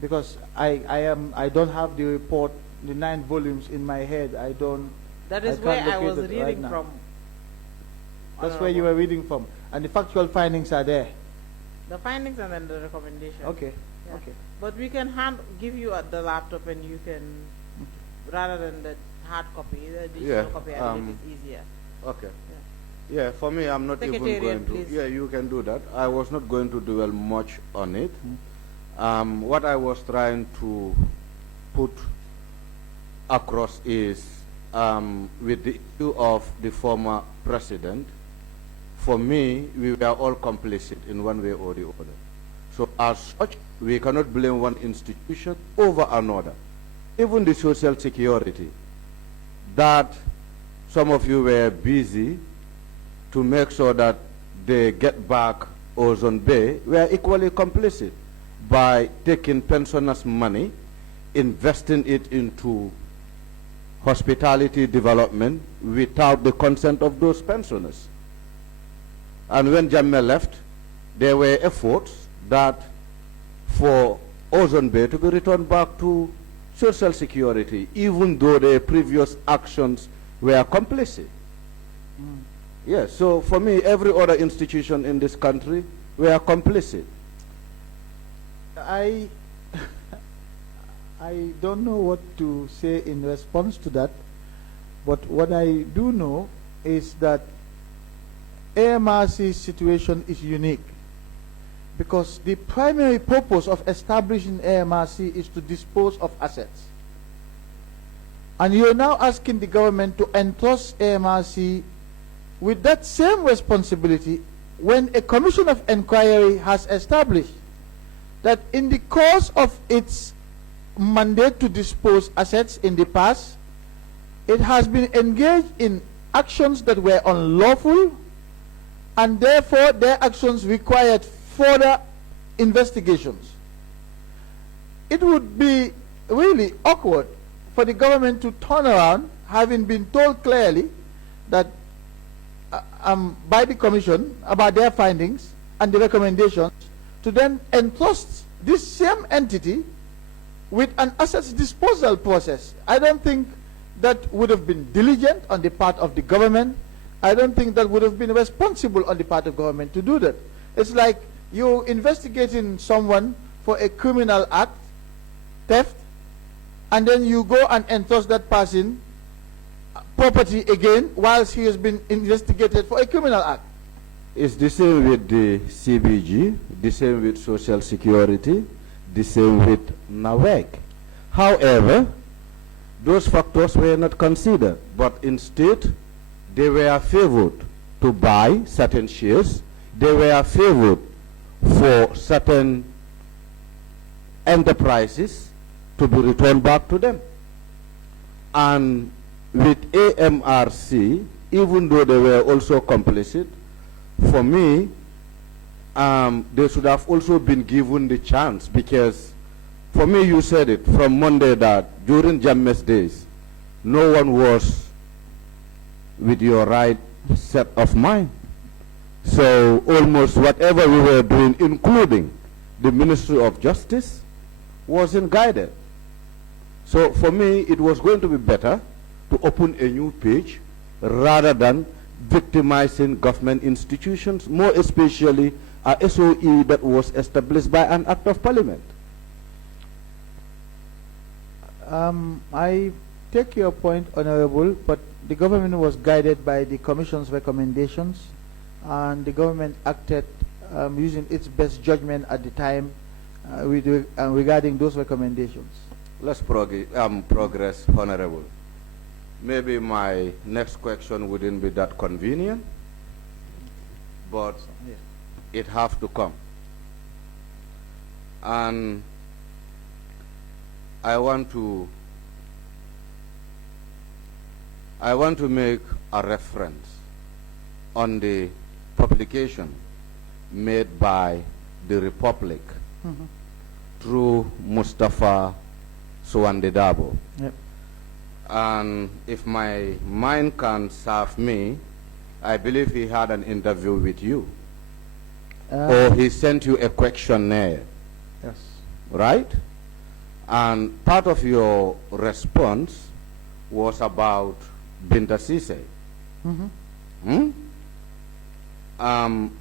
Because I don't have the report, the 9 volumes in my head. That is I where can't I was locate it right reading now. from. That's where you were reading from. And the factual findings are there. The findings and then the recommendation. Okay. Yeah. Okay. But we can give you the laptop and you can, rather than the hard copy, the digital copy, I think it's easier. Okay. Yeah. Yeah, for me, I'm not even Secretariat, going to. please. Yeah, you can do that. I was not going to dwell much on it. What I was trying to put across is with the issue of the former president, for me, we were all complicit in one way or the other. So as such, we cannot blame one institution over another. Even the social security, that some of you were busy to make sure that they get back Ozone Bay, we are equally complicit by taking pensioners' money, investing it into hospitality development without the consent of those pensioners. And when Jammeh left, there were efforts that for Ozone Bay to be returned back to social security, even though their previous actions were complicit. Yes, so for me, every other institution in this country were complicit. I don't know what to say in response to that, but what I do know is that AMRC's situation is unique because the primary purpose of establishing AMRC is to dispose of assets. And you're now asking the government to entrust AMRC with that same responsibility when a commission of inquiry has established that in the course of its mandate to dispose assets in the past, it has been engaged in actions that were unlawful, and therefore their actions required further investigations. It would be really awkward for the government to turn around, having been told clearly that by the commission about their findings and the recommendations, to then entrust this same entity with an assets disposal process. I don't think that would have been diligent on the part of the government. I don't think that would have been responsible on the part of government to do that. It's like you're investigating someone for a criminal act, theft, and then you go and entrust that person property again whilst he has been investigated for a criminal act. It's the same with the CBG, the same with Social Security, the same with NAWEC. However, those factors were not considered, but instead they were favored to buy certain shares, they were favored for certain enterprises to be returned back to them. And with AMRC, even though they were also complicit, for me, they should have also been given the chance, because for me, you said it from Monday that during Jammeh's days, no one was with your right set of mind. So almost whatever we were doing, including the Ministry of Justice, wasn't guided. So for me, it was going to be better to open a new page rather than victimizing government institutions, more especially a SOE that was established by an act of parliament. I take your point, Honorable, but the government was guided by the Commission's recommendations, and the government acted using its best judgment at the time regarding those recommendations. Let's progress, Honorable. Maybe my next question wouldn't be that convenient, but it has to come. And I want to make a reference on the publication made by the Republic through Mustafa Suwandedabo. Yep. And if my mind can serve me, I believe he had an interview with you. Or he sent you a questionnaire. Yes. Right? And part of your response was about Binta Sise.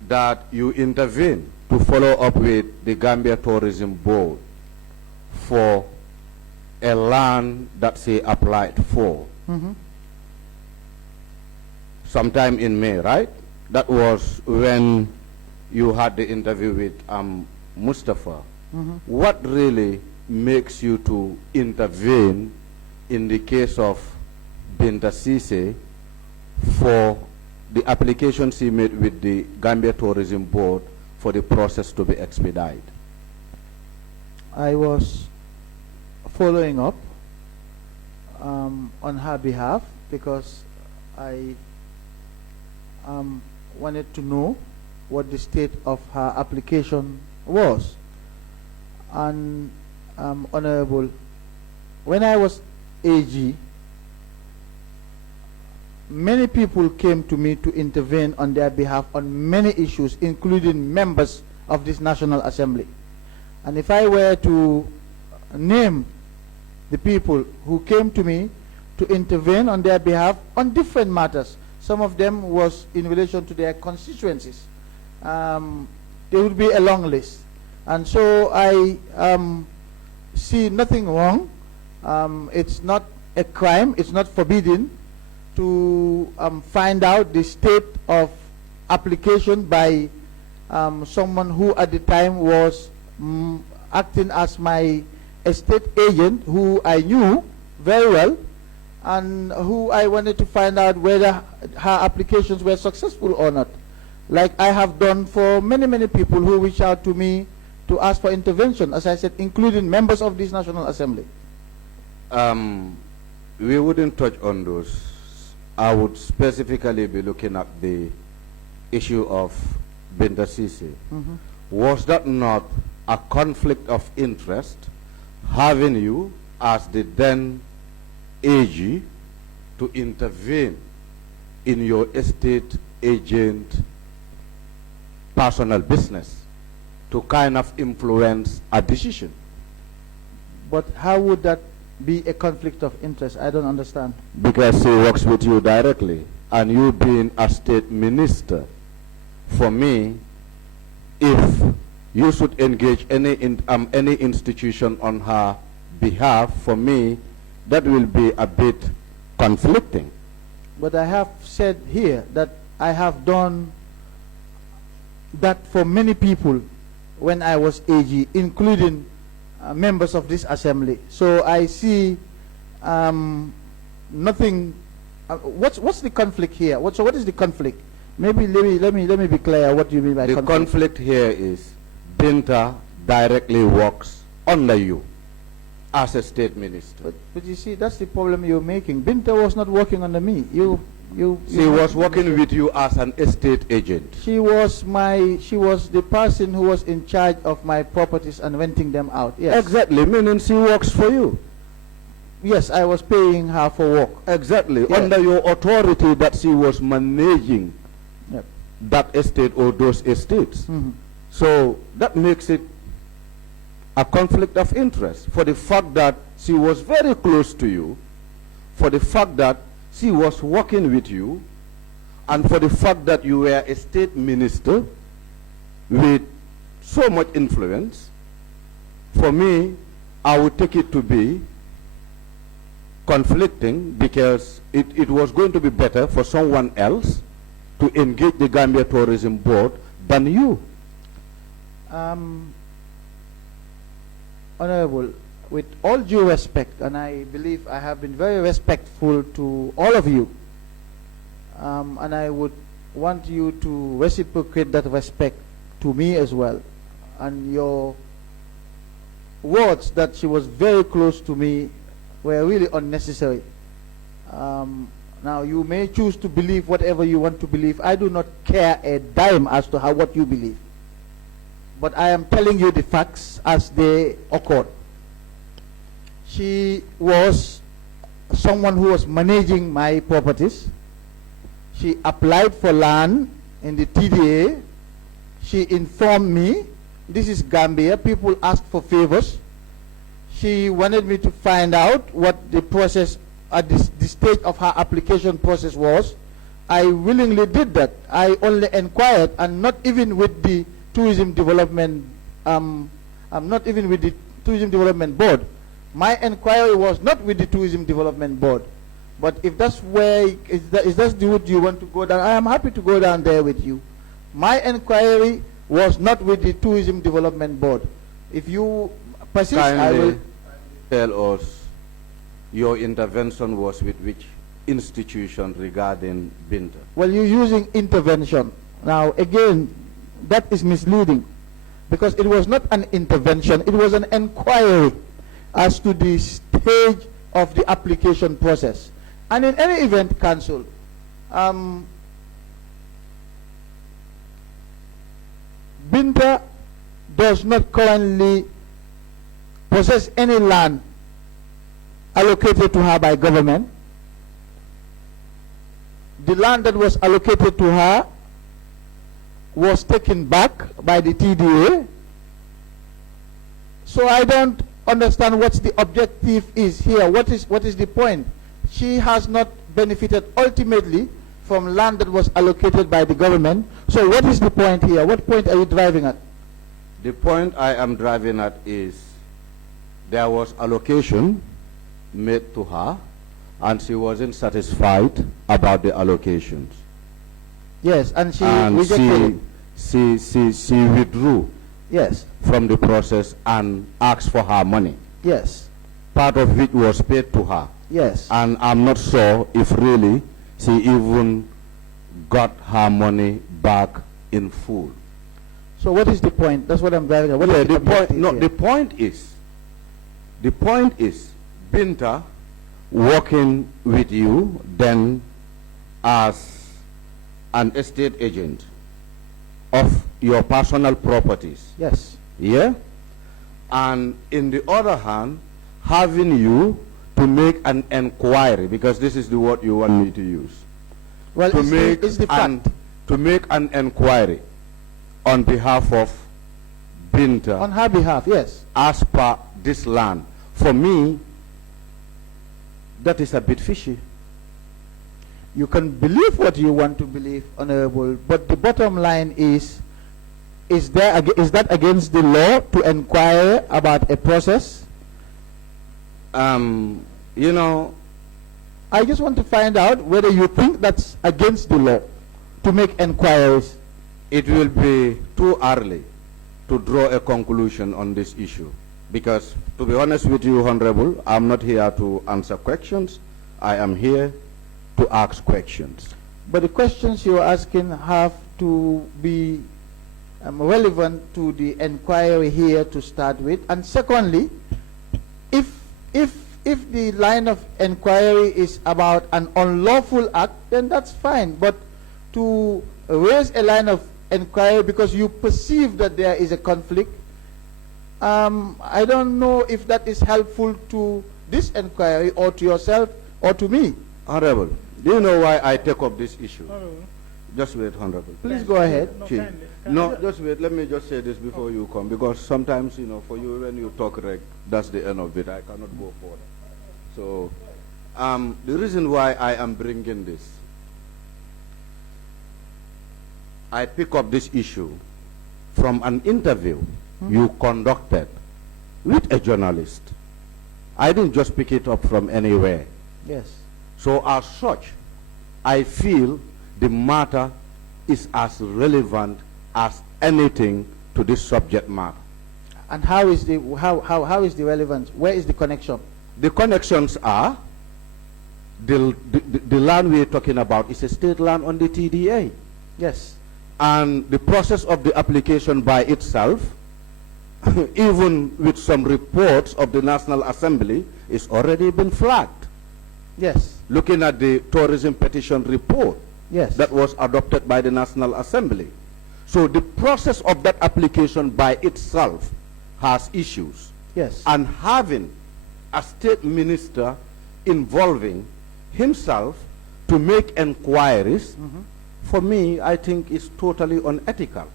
That you intervened to follow up with the Gambia Tourism Board for a land that they applied for. Sometime in May, right? That was when you had the interview with Mustafa. What really makes you to intervene in the case of Binta Sise for the applications he made with the Gambia Tourism Board for the process to be expedited? I was following up on her behalf because I wanted to know what the state of her application was. And Honorable, when I was AG, many people came to me to intervene on their behalf on many issues, including members of this National Assembly. And if I were to name the people who came to me to intervene on their behalf on different matters, some of them was in relation to their constituencies, there would be a long list. And so I see nothing wrong. It's not a crime, it's not forbidden to find out the state of application by someone who at the time was acting as my estate agent, who I knew very well, and who I wanted to find out whether her applications were successful or not, like I have done for many, many people who reach out to me to ask for intervention, as I said, including members of this National Assembly. We wouldn't touch on those. I would specifically be looking at the issue of Binta Sise. Was that not a conflict of interest having you as the then AG to intervene in your estate agent personal business to kind of influence a decision? But how would that be a conflict of interest? I don't understand. Because he works with you directly, and you being a state minister, for me, if you should engage any institution on her behalf, for me, that will be a bit conflicting. But I have said here that I have done that for many people when I was AG, including members of this assembly. So I see nothing. What's the conflict here? So what is the conflict? Maybe let me be clear. What do you mean by conflict? The conflict here is Binta directly works under you as a state minister. But you see, that's the problem you're making. Binta was not working under me. She was working with you as an estate agent. She was the person who was in charge of my properties and renting them out. Yes. Exactly, meaning she works for you. Yes, I was paying her for work. Exactly, under your authority that she was managing that estate or those estates. So that makes it a conflict of interest for the fact that she was very close to you, for the fact that she was working with you, and for the fact that you were a state minister with so much influence. For me, I would take it to be conflicting, because it was going to be better for someone else to engage the Gambia Tourism Board than you. Honorable, with all due respect, and I believe I have been very respectful to all of you, and I would want you to reciprocate that respect to me as well. And your words that she was very close to me were really unnecessary. Now, you may choose to believe whatever you want to believe. I do not care a dime as to what you believe. But I am telling you the facts as they occurred. She was someone who was managing my properties. She applied for land in the TDA. She informed me, this is Gambia, people ask for favors. She wanted me to find out what the process at the stage of her application process was. I willingly did that. I only inquired, and not even with the tourism development, not even with the tourism development board. My inquiry was not with the tourism development board. But if that's where, is that the route you want to go down, I am happy to go down there with you. My inquiry was not with the tourism development board. If you persist, I will tell us your intervention was with which institution regarding Binta? Well, you're using intervention. Now, again, that is misleading, because it was not an intervention, it was an inquiry as to the stage of the application process. And in any event, Council, Binta does not currently possess any land allocated to her by government. The land that was allocated to her was taken back by the TDA. So I don't understand what the objective is here. What is the point? She has not benefited ultimately from land that was allocated by the government. So what is the point here? What point are you driving at? The point I am driving at is there was allocation made to her, and she wasn't satisfied about the allocations. Yes, and she rejected it. She withdrew, yes, from the process and asked for her money. Yes. Part of which was paid to her. Yes. And I'm not sure if really she even got her money back in full. So what is the point? That's what I'm driving at. What Yeah, is the point, objective no, here? the point is, Binta working with you then as an estate agent of your personal properties. Yes. Yeah? And in the other hand, having you to make an inquiry, because this is the word you want me to use. Well, to it's the fact. to make an inquiry on behalf of Binta. On her behalf, yes. As per this land. For me, that is a bit fishy. You can believe what you want to believe, Honorable, but the bottom line is that against the law to inquire about a process? You know, I just want to find out whether you think that's against the law to make inquiries. it will be too early to draw a conclusion on this issue. Because, to be honest with you, Honorable, I'm not here to answer questions. I am here to ask questions. But the questions you're asking have to be relevant to the inquiry here to start with. And secondly, if the line of inquiry is about an unlawful act, then that's fine. But to raise a line of inquiry because you perceive that there is a conflict, I don't know if that is helpful to this inquiry or to yourself or to me. Honorable, do you know why I take up this issue? Honorable. Just wait, Honorable. Please go ahead. No, Chief. kindly. No, just wait. Let me just say this before you come, because sometimes, you know, for you, when you talk reg, that's the end of it. I cannot go further. So, the reason why I am bringing this, I pick up this issue from an interview you conducted with a journalist. I didn't just pick it up from anywhere. Yes. So as such, I feel the matter is as relevant as anything to this subject matter. And how is the relevance? Where is the connection? The connections are the land we're talking about is a state land on the TDA. Yes. And the process of the application by itself, even with some reports of the National Assembly, is already been flagged. Yes. Looking at the tourism petition report, Yes. that was adopted by the National Assembly. So the process of that application by itself has issues. Yes. And having a state minister involving himself to to make inquiries, for me, I think it's totally unethical.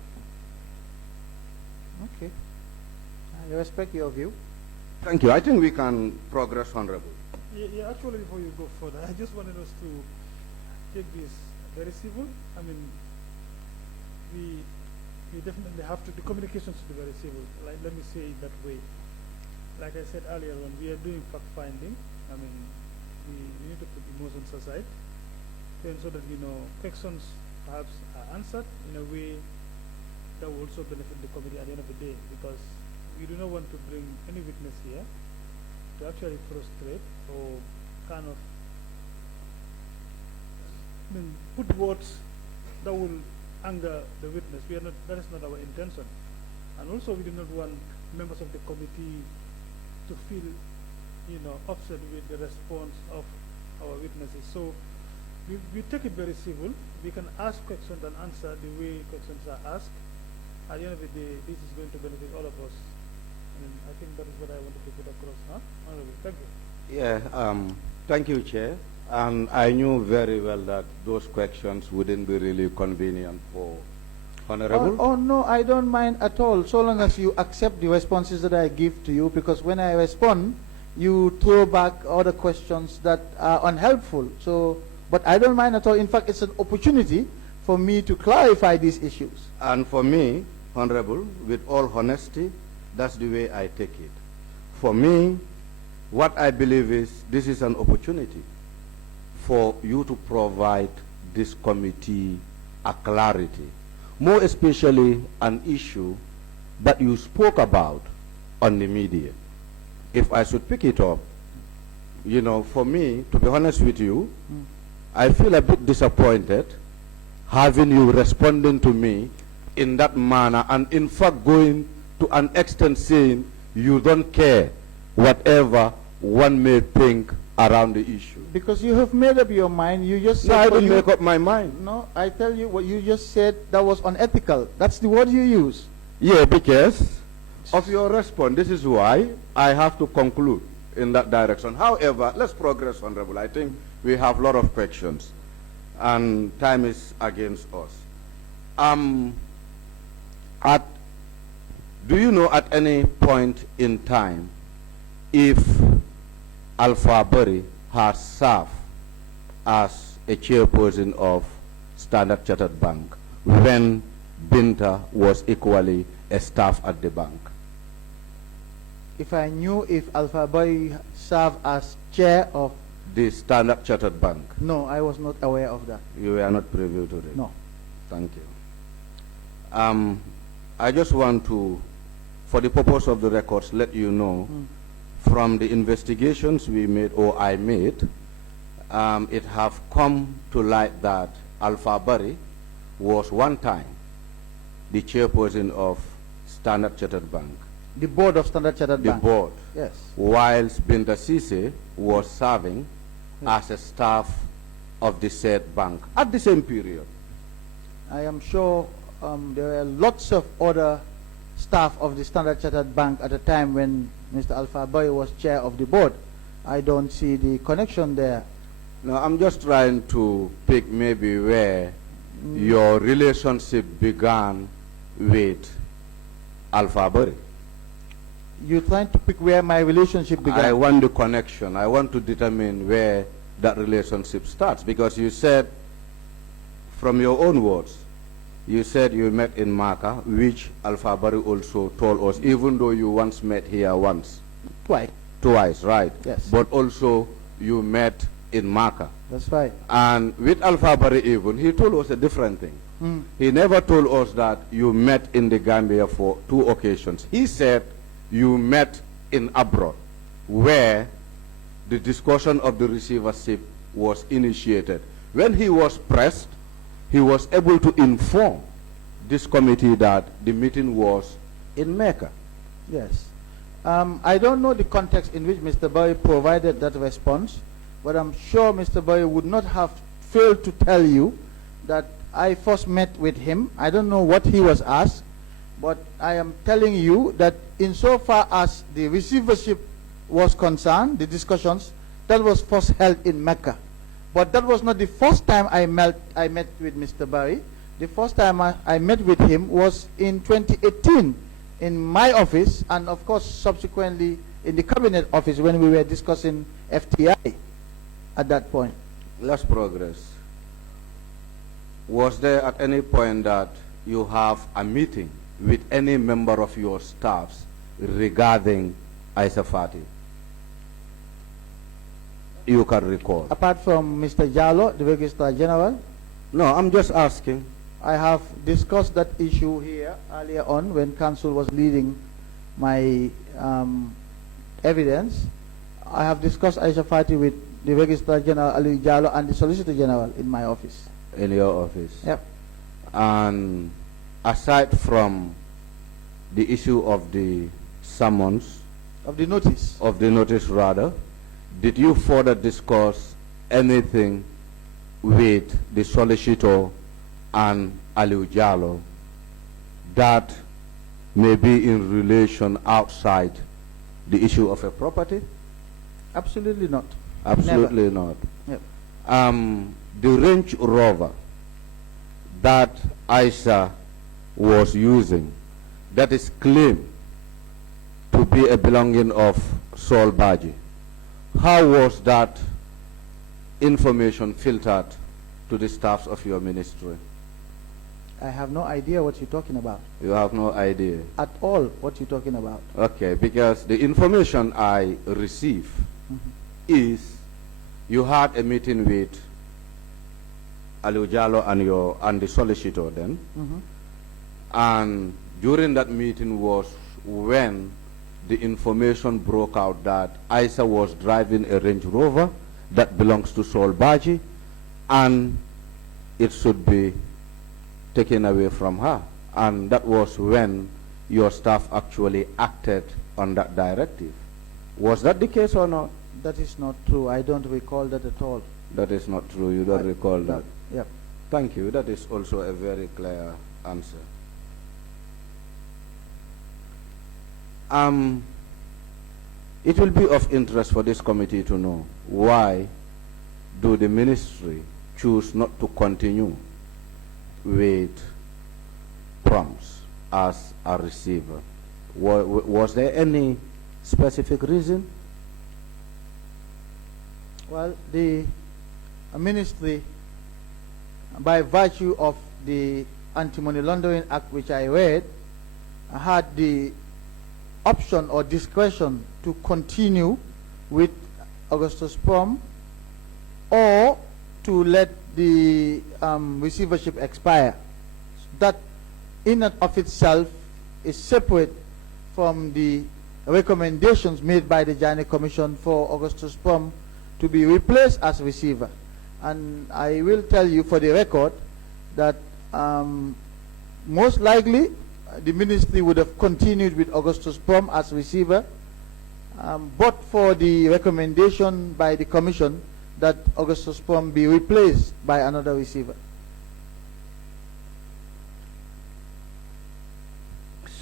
Okay. I respect your view. Thank you. I think we can progress, Honorable. Yeah, actually, before you go further, I just wanted us to take this very civil. I mean, we definitely have to, the communications should be very civil. Like, let me say it that way. Like I said earlier, when we are doing fact-finding, I mean, we need to put emotions aside to ensure that, questions perhaps are answered in a way that will also benefit the committee at the end of the day, because we do not want to bring any witness here to actually frustrate or kind of put words that will anger the witness. That is not our intention. And also we do not want members of the committee to feel, upset with the response of our witnesses. So we take it very civil. We can ask questions and answer the way questions are asked. At the end of the day, this is going to benefit all of us. And I think that is what I wanted to put across. Honorable, thank you. Yeah, thank you, Chair. And I knew very well that those questions wouldn't be really convenient for Honorable. Oh, no, I don't mind at all, so long as you accept the responses that I give to you, because when I respond, you throw back other questions that are unhelpful. So, but I don't mind at all. In fact, it's an opportunity for me to clarify these issues. And for me, Honorable, with all honesty, that's the way I take it. For me, what I believe is this is an opportunity for you to provide this committee a clarity, more especially an issue that you spoke about on the media. If I should pick it up, for me, to be honest with you, I feel a bit disappointed having you responding to me in that manner, and in fact going to an extent saying you don't care whatever one may think around the issue. Because you have made up your mind. You just said... No, I didn't make up my mind. No, I tell you what you just said, that was unethical. That's the word you use. Yeah, because of your response. This is why I have to conclude in that direction. However, let's progress, Honorable. I think we have a lot of questions, and time is against us. Do you know at any point in time if Alpha Berry has served as a chairperson of Standard Chartered Bank when Binta was equally a staff at the bank? If I knew if Alpha Boy served as chair of the Standard Chartered Bank? No, I was not aware of that. You were not privy to it? No. Thank you. I just want to, for the purpose of the records, let you know from the investigations we made, or I made, it have come to light that Alpha Berry was one time the chairperson of Standard Chartered Bank. The board of Standard Chartered Bank? The board. Yes. Whilst Binta Sise was serving as a staff of the said bank at the same period. I am sure there were lots of other staff of the Standard Chartered Bank at the time when Mr. Alpha Boy was chair of the board. I don't see the connection there. No, I'm just trying to pick maybe where your relationship began with Alpha Boy. You're trying to pick where my relationship began? I want the connection. I want to determine where that relationship starts, because you said, from your own words, you said you met in Maka, which Alpha Berry also told us, even though you once met here once. Twice. Twice, right. Yes. But also you met in Maka. That's right. And with Alpha Berry even, he told us a different thing. He never told us that you met in the Gambia for 2 occasions. He said you met in abroad, where the discussion of the receivership was initiated. When he was pressed, he was able to inform this committee that the meeting was in Mecca. Yes. I don't know the context in which Mr. Boy provided that response, but I'm sure Mr. Boy would not have failed to tell you that I first met with him. I don't know what he was asked, but I am telling you that insofar as the receivership was concerned, the discussions, that was first held in Mecca. But that was not the first time I met with Mr. Barry. The first time I met with him was in 2018 in my office, and of course subsequently in the cabinet office when we were discussing FTI at that point. Let's progress. Was there at any point that you have a meeting with any member of your staffs regarding Aisha Fati? You can recall. Apart from Mr. Jallo, the Registrar General? No, I'm just asking. I have discussed that issue here earlier on when Council was leading my evidence. I have discussed Aisha Fati with the Registrar General Ali Jallo and the Solicitor General in my office. In your office? Yep. And aside from the issue of the summons, of the notice rather, did you further discuss anything with the solicitor and Aliu Jallo that may be in relation outside the issue of a property? Absolutely not. Absolutely not. Yep. The Range Rover that Aisha was using, that is claimed to be a belonging of Saul Baji. How was that information filtered to the staffs of your ministry? I have no idea what you're talking about. You have no idea? At all what you're talking about. Okay, because the information I receive is you had a meeting with Aliu Jallo and the solicitor then, and during that meeting was when the information broke out that Aisha was driving a Range Rover that belongs to Saul Baji and it should be taken away from her. And that was when your staff actually acted on that directive. Was that the case or not? That is not true. I don't recall that at all. That is not true. You don't recall that? Yep. Thank you. That is also a very clear answer. It will be of interest for this committee to know why do the ministry choose not to continue with prompts as a receiver? Was there any specific reason? Well, the ministry, by virtue of the Anti-Money Laundering Act, which I read, had the option or discretion to continue with Augustus Prom or to let the receivership expire. That in and of itself is separate from the recommendations made by the Jani Commission for Augustus Prom to be replaced as receiver. And I will tell you for the record that most likely the ministry would have continued with Augustus Prom as receiver, but for the recommendation by the commission that Augustus Prom be replaced by another receiver.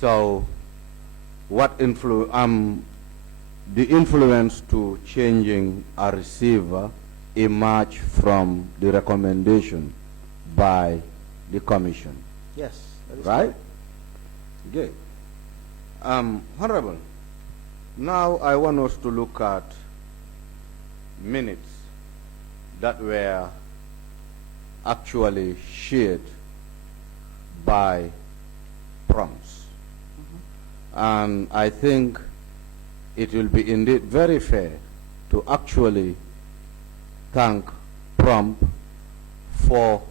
So, what the influence to changing a receiver emerged from the recommendation by the commission? Yes. That is right? correct. Good. Honorable, now I want us to look at minutes that were actually shared by prompts. And I think it will be indeed very fair to actually thank Prompt for,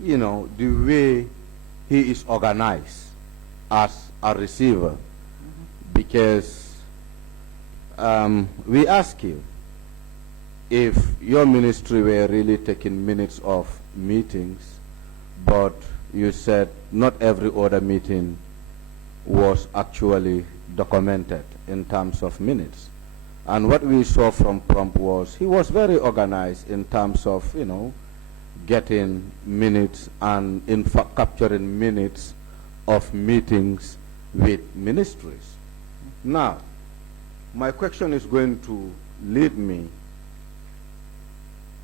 the way he is organized as a receiver, because we ask you if your ministry were really taking minutes of meetings, but you said not every other meeting was actually documented in terms of minutes. And what we saw from Prompt was he was very organized in terms of, getting minutes and in fact capturing minutes of meetings with ministries. Now, my question is going to lead me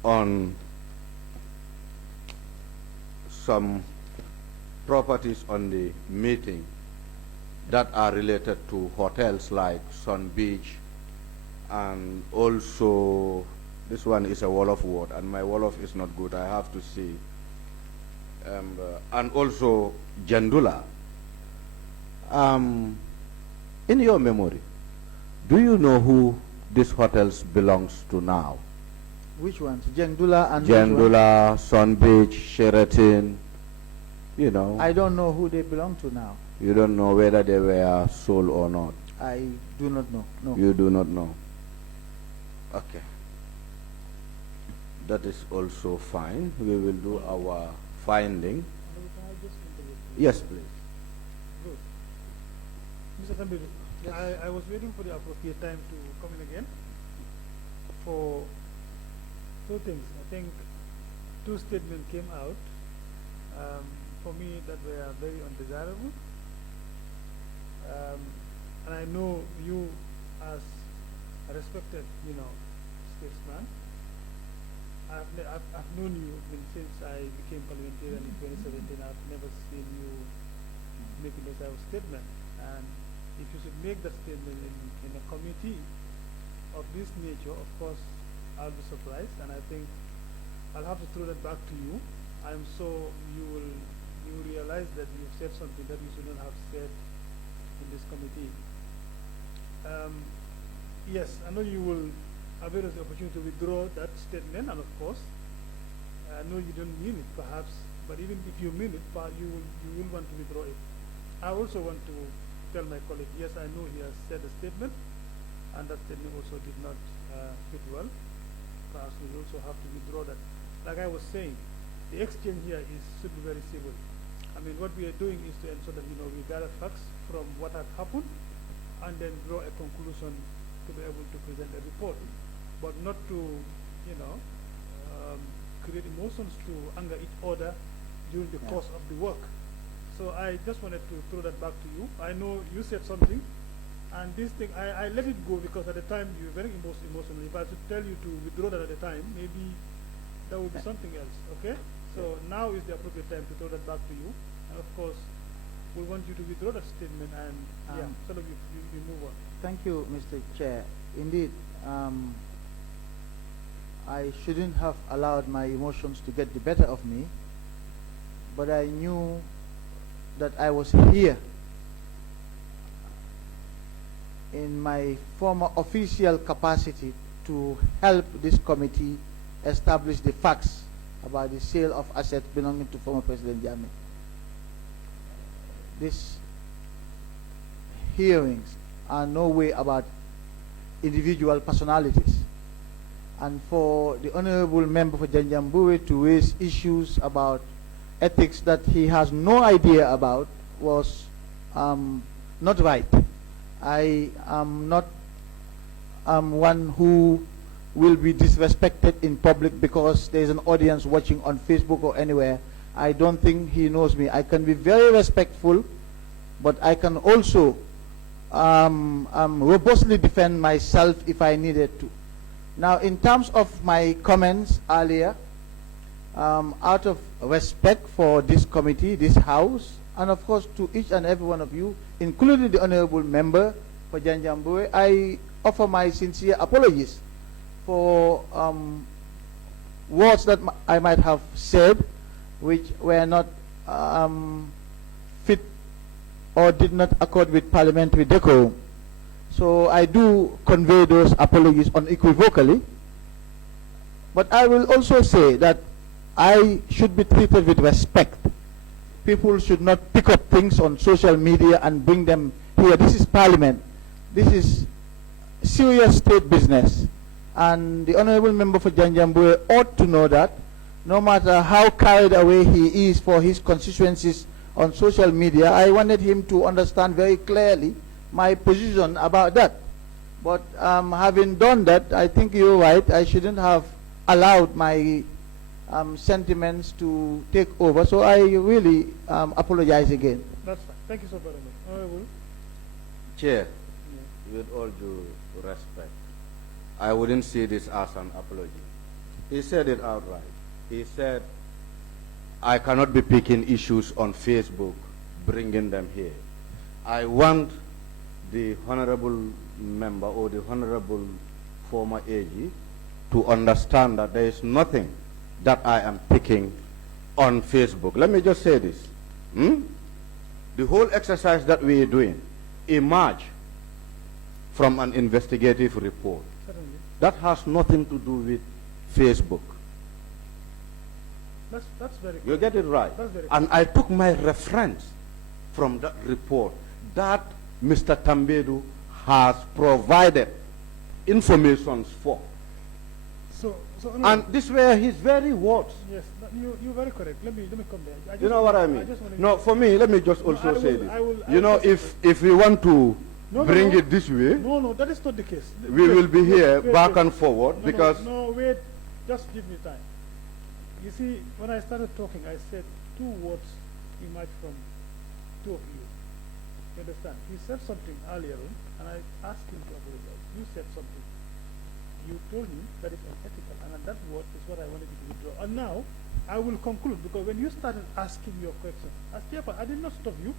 on some properties on the meeting that are related to hotels like Sun Beach, and also this one is a Wolof word, and my Wolof is not good, I have to see. And also Jandula. In your memory, do you know who these hotels belongs to now? Which ones? Jendula and Jandula, Sun Beach, Sheraton, you know. I don't know who they belong to now. You don't know whether they were sold or not? I do not know. No. You do not know. Okay. That is also fine. We will do our finding. Yes, please. Good. Mr. Tambedou, I was waiting for the appropriate time to come in again for two things. I think two statements came out for me that were very undesirable. And I know you as a respected, statesman. I've known you since I became parliamentarian in 2017. I've never seen you making this type of statement. And if you should make that statement in a committee of this nature, of course, I'll be surprised. And I think I'll have to throw that back to you. I'm so you will realize that you've said something that you should not have said in this committee. Yes, I know you will avail of the opportunity to withdraw that statement, and of course, I know you don't mean it, perhaps, but even if you mean it, you will want to withdraw it. I also want to tell my colleague, yes, I know he has said a statement, and that statement also did not fit well. Perhaps we also have to withdraw that. Like I was saying, the exchange here should be very civil. I mean, what we are doing is to ensure that we gather facts from what had happened, and then draw a conclusion to be able to present a report, but not to, create emotions to anger each other during the course of the work. So I just wanted to throw that back to you. I know you said something, and this thing, I let it go because at the time you were very emotional. If I should tell you to withdraw that at the time, maybe that would be something else, okay? So now is the appropriate time to throw that back to you. And of course, we want you to withdraw that statement and sort of you move on. Thank you, Mr. Chair. Indeed, I shouldn't have allowed my emotions to get the better of me, but I knew that I was here in my former official capacity to help this committee establish the facts about the sale of assets belonging to former President Jammeh. These hearings are no way about individual personalities. And for the Honorable Member for Janjambure to raise issues about ethics that he has no idea about was not right. I am not one who will be disrespected in public because there is an audience watching on Facebook or anywhere. I don't think he knows me. I can be very respectful, but I can also robustly defend myself if I needed to. Now, in terms of my comments earlier, out of respect for this committee, this House, and of course to each and every one of you, including the Honorable Member for Janjambure, I offer my sincere apologies for words that I might have said which were not fit or did not accord with parliamentary decorum. So I do convey those apologies unequivocally. But I will also say that I should be treated with respect. People should not pick up things on social media and bring them here. This is parliament. This is serious state business. And the Honorable Member for Janjambure ought to know that, no matter how carried away he is for his constituencies on social media, I wanted him to understand very clearly my position about that. But having done that, I think you're right. I shouldn't have allowed my sentiments to take over. So I really apologize again. That's fine. Thank you so very much. Honorable. Chair, with all due respect, I wouldn't see this as an apology. He said it outright. He said, I cannot be picking issues on Facebook, bringing them here. I want the honorable member or the honorable former AG to understand that there is nothing that I am picking on Facebook. Let me just say this. The whole exercise that we are doing emerged from an investigative report. Certainly. That has nothing to do with Facebook. That's very You get it right. That's very And I took my reference from that report that Mr. Tambedou has provided information for. So And these were his very words. yes, you're very correct. Let me come there. You know what I mean? No, for me, let me just also say this. I will You know, if we want to bring it this way, No, that is not the case. we will be here Wait, back wait. and forward No, because no, wait, just give me time. You see, when I started talking, I said 2 words emerged from 2 of you. You understand? He said something earlier on, and I asked him to apologize. You said something. You told him that it's unethical, and that word is what I wanted you to withdraw. And now, I will conclude, because when you started asking your question, as chairman, I did not stop you.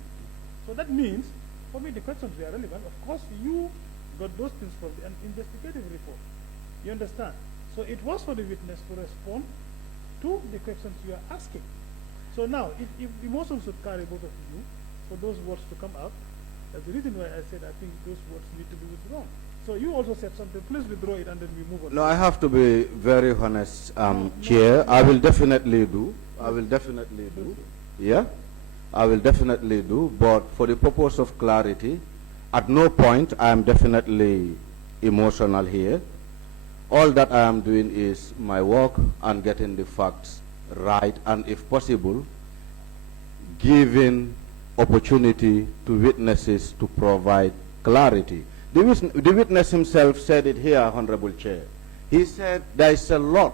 So that means, for me, the questions were relevant. Of course, you got those things from an investigative report. You understand? So it was for the witness to respond to the questions you are asking. So now, if emotions should carry both of you, for those words to come out, that's the reason why I said I think those words need to be withdrawn. So you also said something. Please withdraw it and then we move on. no, I have to be very honest, Chair. I will definitely do. I will definitely do. Yeah, I will definitely do. But for the purpose of clarity, at no point I am definitely emotional here. All that I am doing is my work and getting the facts right, and if possible, giving opportunity to witnesses to provide clarity. The witness himself said it here, Honorable Chair. He said there is a lot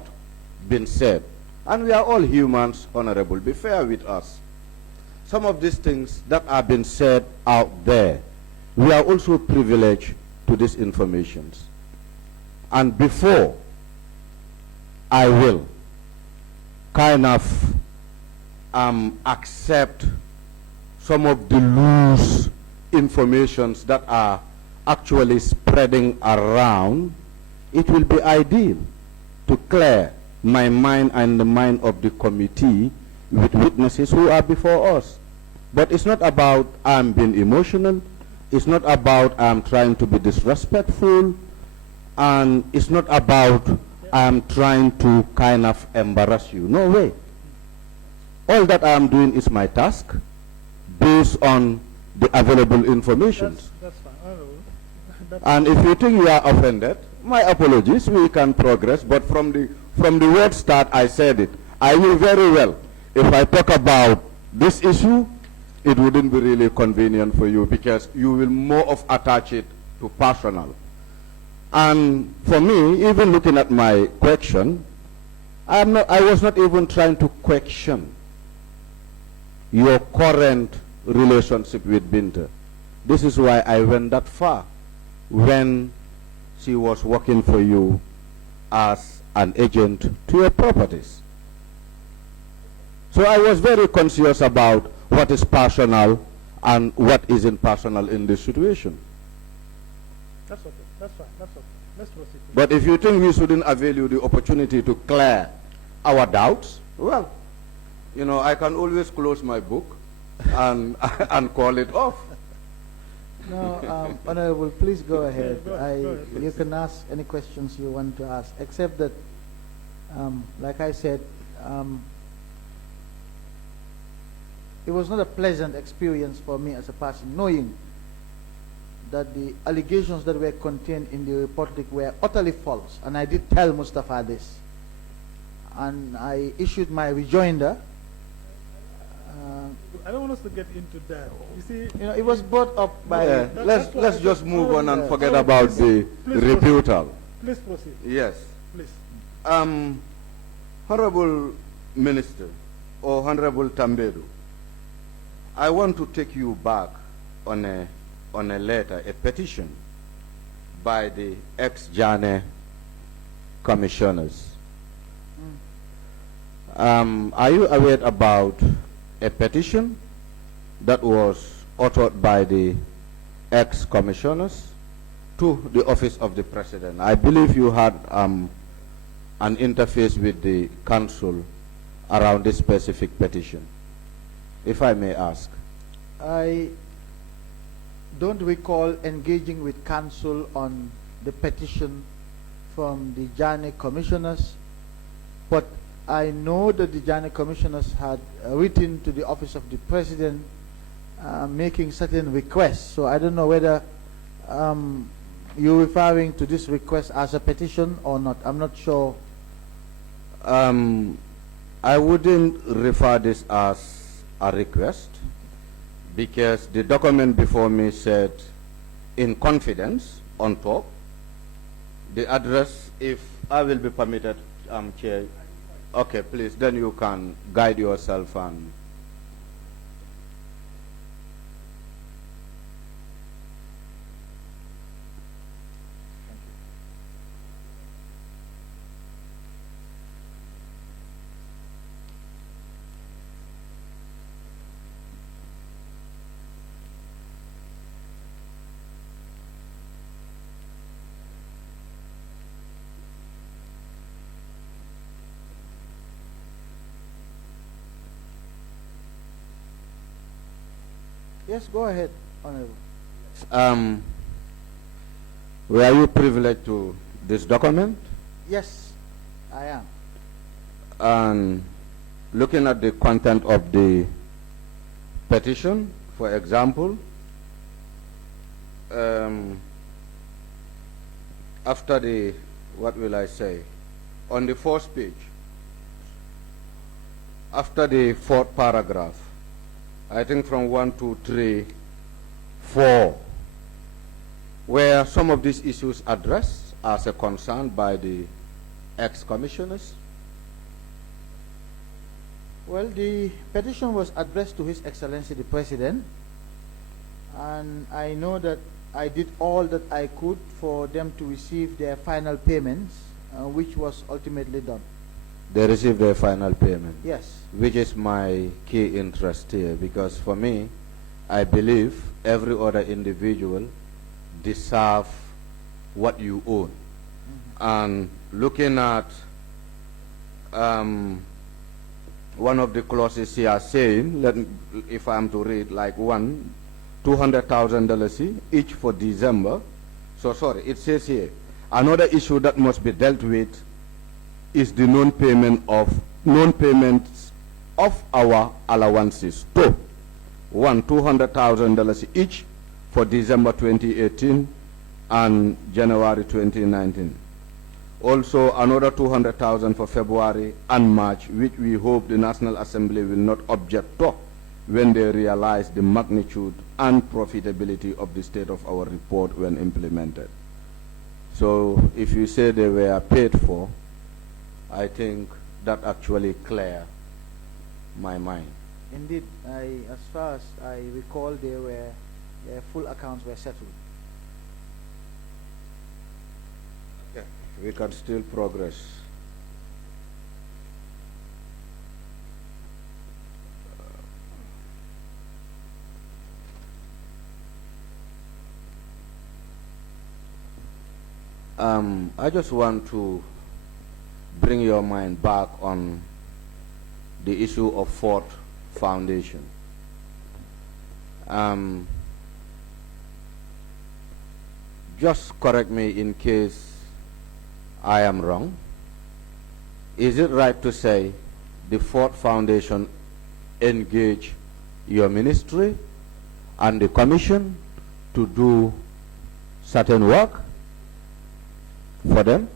been said, and we are all humans, Honorable. Be fair with us. Some of these things that have been said out there, we are also privileged to these informations. And before I will kind of accept some of the loose informations that are actually spreading around, it will be ideal to clear my mind and the mind of the committee with witnesses who are before us. But it's not about I'm being emotional, it's not about I'm trying to be disrespectful, and it's not about I'm trying to kind of embarrass you. No way. All that I'm doing is my task based on the available information. That's fine. And if you think you are offended, my apologies, we can progress, but from the word start I said it. I will very well, if I talk about this issue, it wouldn't be really convenient for you because you will more of attach it to personal. And for me, even looking at my question, I was not even trying to question your current relationship with Binta. This is why I went that far when she was working for you as an agent to your properties. So I was very conscious about what is personal and what isn't personal in this situation. That's okay. That's fine. That's okay. Let's proceed. But if you think we shouldn't avail you the opportunity to clear our doubts, well, you know, I can always close my book and, and call it off. No, Honorable, please go ahead. go ahead, You can ask any questions you want to ask, except that, like I said, it was not a pleasant experience for me as a person, knowing that the allegations that were contained in the report were utterly false. And I did tell Mustafa this. And I issued my rejoinder. I don't want us to get into that. You see, You know, it was brought up by... Yeah, that's what let's I just just- move on and yeah. forget Oh, about please, the please rebuttal. please proceed. Yes. Please. Honorable Minister, or Honorable Tambedou, I want to take you back on a letter, a petition by the ex-Jane commissioners Are you aware about a petition that was authored by the ex-commissioners to the office of the president? I believe you had an interface with the council around this specific petition, if I may ask. I don't recall engaging with council on the petition from the Jani commissioners, but I know that the Jani commissioners had written to the office of the president making certain requests. So I don't know whether you're referring to this request as a petition or not. I'm not sure. I wouldn't refer this as a request, because the document before me said, in confidence, on top, the address, if I will be permitted, Chair. Okay, please, then you can guide yourself and Yes, go ahead, Honorable. were you privileged to this document? Yes, I am. And looking at the content of the petition, for example, after the, what will I say, on the first page, after the fourth paragraph, I think from 1, 2, 3, 4, where some of these issues addressed as a concern by the ex-commissioners? Well, the petition was addressed to His Excellency the President, and I know that I did all that I could for them to receive their final payments, which was ultimately done. They received their final payment? Yes. Which is my key interest here, because for me, I believe every other individual deserves what you own. And looking at one of the clauses here saying, if I'm to read like $200,000 each for December. So sorry, it says here, another issue that must be dealt with is the non-payments of our allowances. $200,000 each for December 2018 and January 2019. Also another 200,000 for February and March, which we hope the National Assembly will not object to when they realize the magnitude and profitability of the state of our report when implemented. So if you say they were paid for, I think that actually clear my mind. Indeed, as far as I recall, their full accounts were settled. Yeah, we can still progress. I just want to bring your mind back on the issue of Ford Foundation. Just correct me in case I am wrong. Is it right to say the Ford Foundation engage your ministry and the commission to do certain work for them?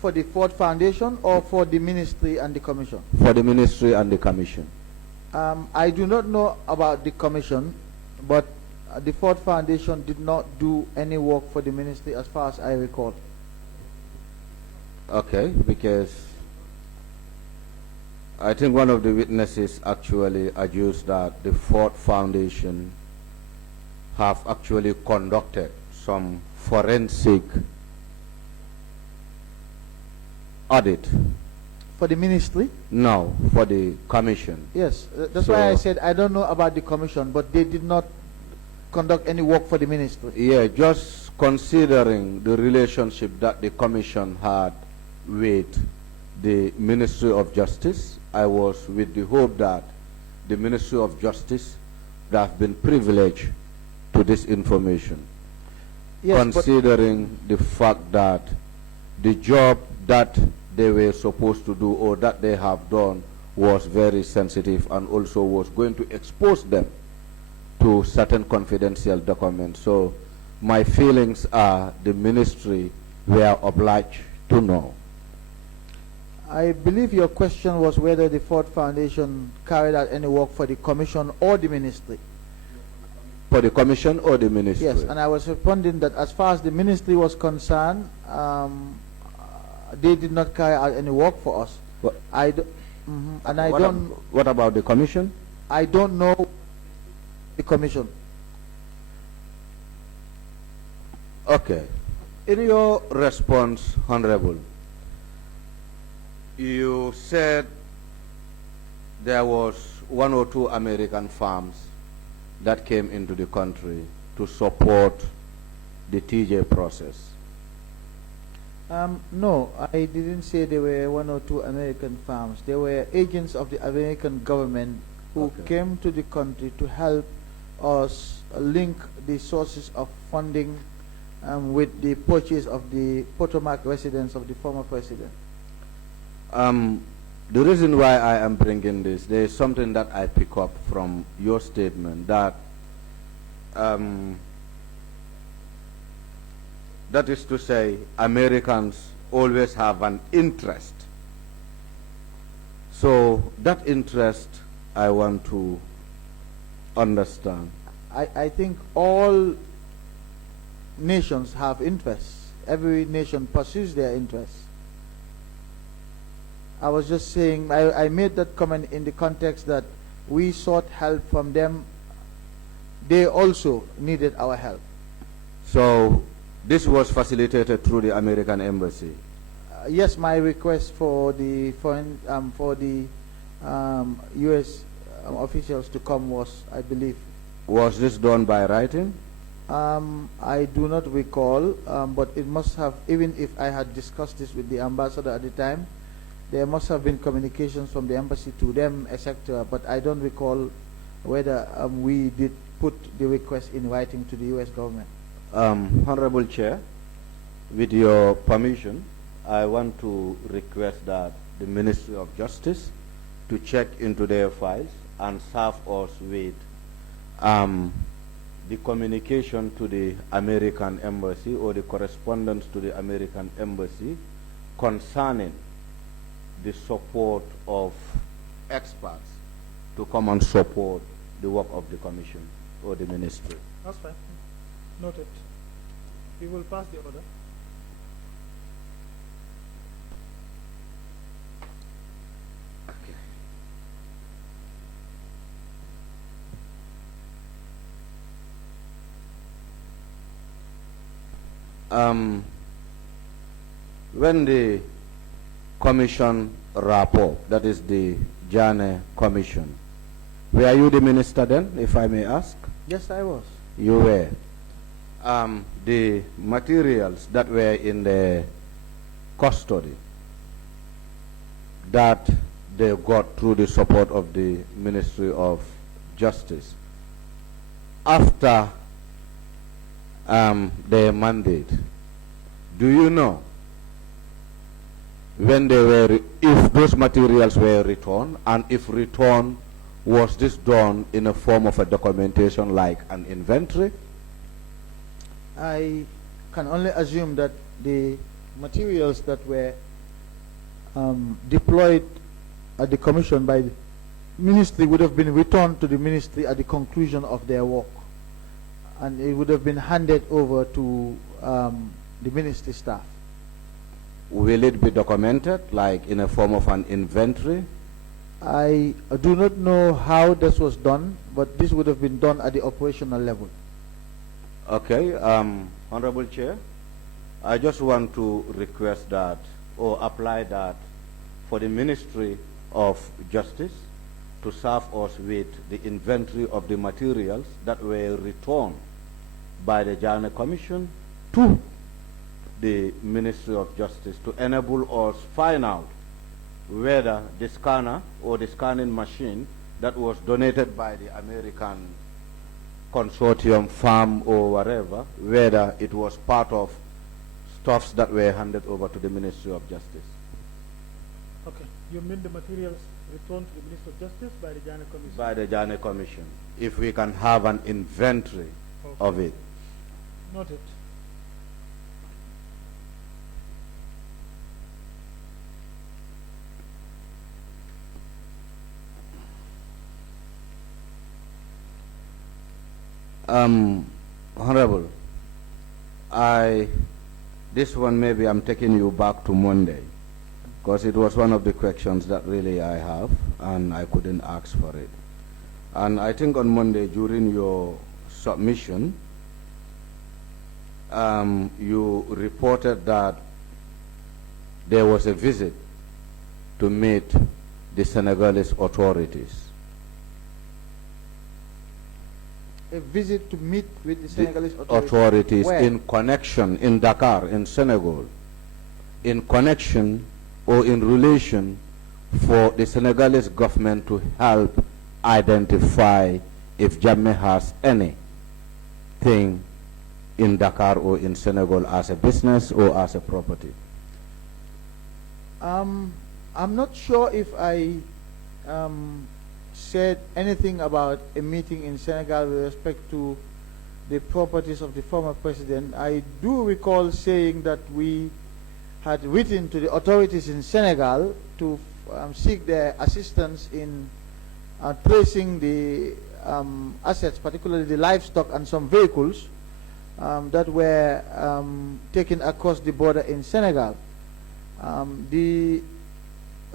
For the Ford Foundation or for the ministry and the commission? For the ministry and the commission. I do not know about the commission, but the Ford Foundation did not do any work for the ministry as far as I recall. Okay, because I think one of the witnesses actually adduced that the Ford Foundation have actually conducted some forensic audit. For the ministry? No, for the commission. Yes, that's why I said I don't know about the commission, but they did not conduct any work for the ministry. Yeah, just considering the relationship that the commission had with the Ministry of Justice, I was with the hope that the Ministry of Justice would have been privileged to this information. Yes, considering the fact that the job that they were supposed to do or that they have done was very sensitive and also was going to expose them to certain confidential documents. So my feelings are the ministry were obliged to know. I believe your question was whether the Ford Foundation carried out any work for the commission or the ministry. For the commission or the ministry? Yes, and I was responding that as far as the ministry was concerned, they did not carry out any work for us. What? And I don't. What about the commission? I don't know the commission. Okay. In your response, Honorable, you said there was 1 or 2 American farms that came into the country to support the TJ process. No, I didn't say there were 1 or 2 American farms. There were agents of the American government who came to the country to help us link the sources of funding with the purchase of the Potomac residence of the former president. The reason why I am bringing this, there is something that I pick up from your statement that that is to say, Americans always have an interest. So that interest I want to understand. I think all nations have interests. Every nation pursues their interests. I was just saying, I made that comment in the context that we sought help from them. They also needed our help. So this was facilitated through the American embassy? Yes, my request for the U.S. Officials to come was, I believe. Was this done by writing? I do not recall, but it must have, even if I had discussed this with the ambassador at the time, there must have been communications from the embassy to them, etc. But I don't recall whether we did put the request in writing to the U.S. government. Honorable Chair, with your permission, I want to request that the Ministry of Justice to check into their files and serve us with the communication to the American embassy or the correspondence to the American embassy concerning the support of experts to come and support the work of the commission or the ministry. That's fine. Noted. We will pass the order. When the commission wrap up, that is the Jane Commission, were you the minister then, if I may ask? Yes, I was. You were. The materials that were in the custody that they got through the support of the Ministry of Justice, after their mandate, do you know when they were, if those materials were returned, and if returned, was this done in a form of a documentation like an inventory? I can only assume that the materials that were deployed at the commission by the ministry would have been returned to the ministry at the conclusion of their work, and it would have been handed over to the ministry staff. Will it be documented like in a form of an inventory? I do not know how this was done, but this would have been done at the operational level. Okay, Honorable Chair, I just want to request that or apply that for the Ministry of Justice to serve us with the inventory of the materials that were returned by the Jana Commission to the Ministry of Justice to enable us find out whether the scanner or the scanning machine that was donated by the American consortium firm or whatever, whether it was part of stuffs that were handed over to the Ministry of Justice. Okay, you mean the materials returned to the Ministry of Justice by the Jana Commission? By the Jana Commission. If we can have an inventory of it. Noted. Honorable, this one maybe I'm taking you back to Monday, because it was one of the questions that really I have, and I couldn't ask for it. And I think on Monday during your submission, you reported that there was a visit to meet the Senegalese authorities. A visit to meet with the Senegalese authorities. Where? In connection, in Dakar, in Senegal, in connection or in relation for the Senegalese government to help identify if Jammeh has anything in Dakar or in Senegal as a business or as a property. I'm not sure if I said anything about a meeting in Senegal with respect to the properties of the former president. I do recall saying that we had written to the authorities in Senegal to seek their assistance in tracing the assets, particularly the livestock and some vehicles that were taken across the border in Senegal. The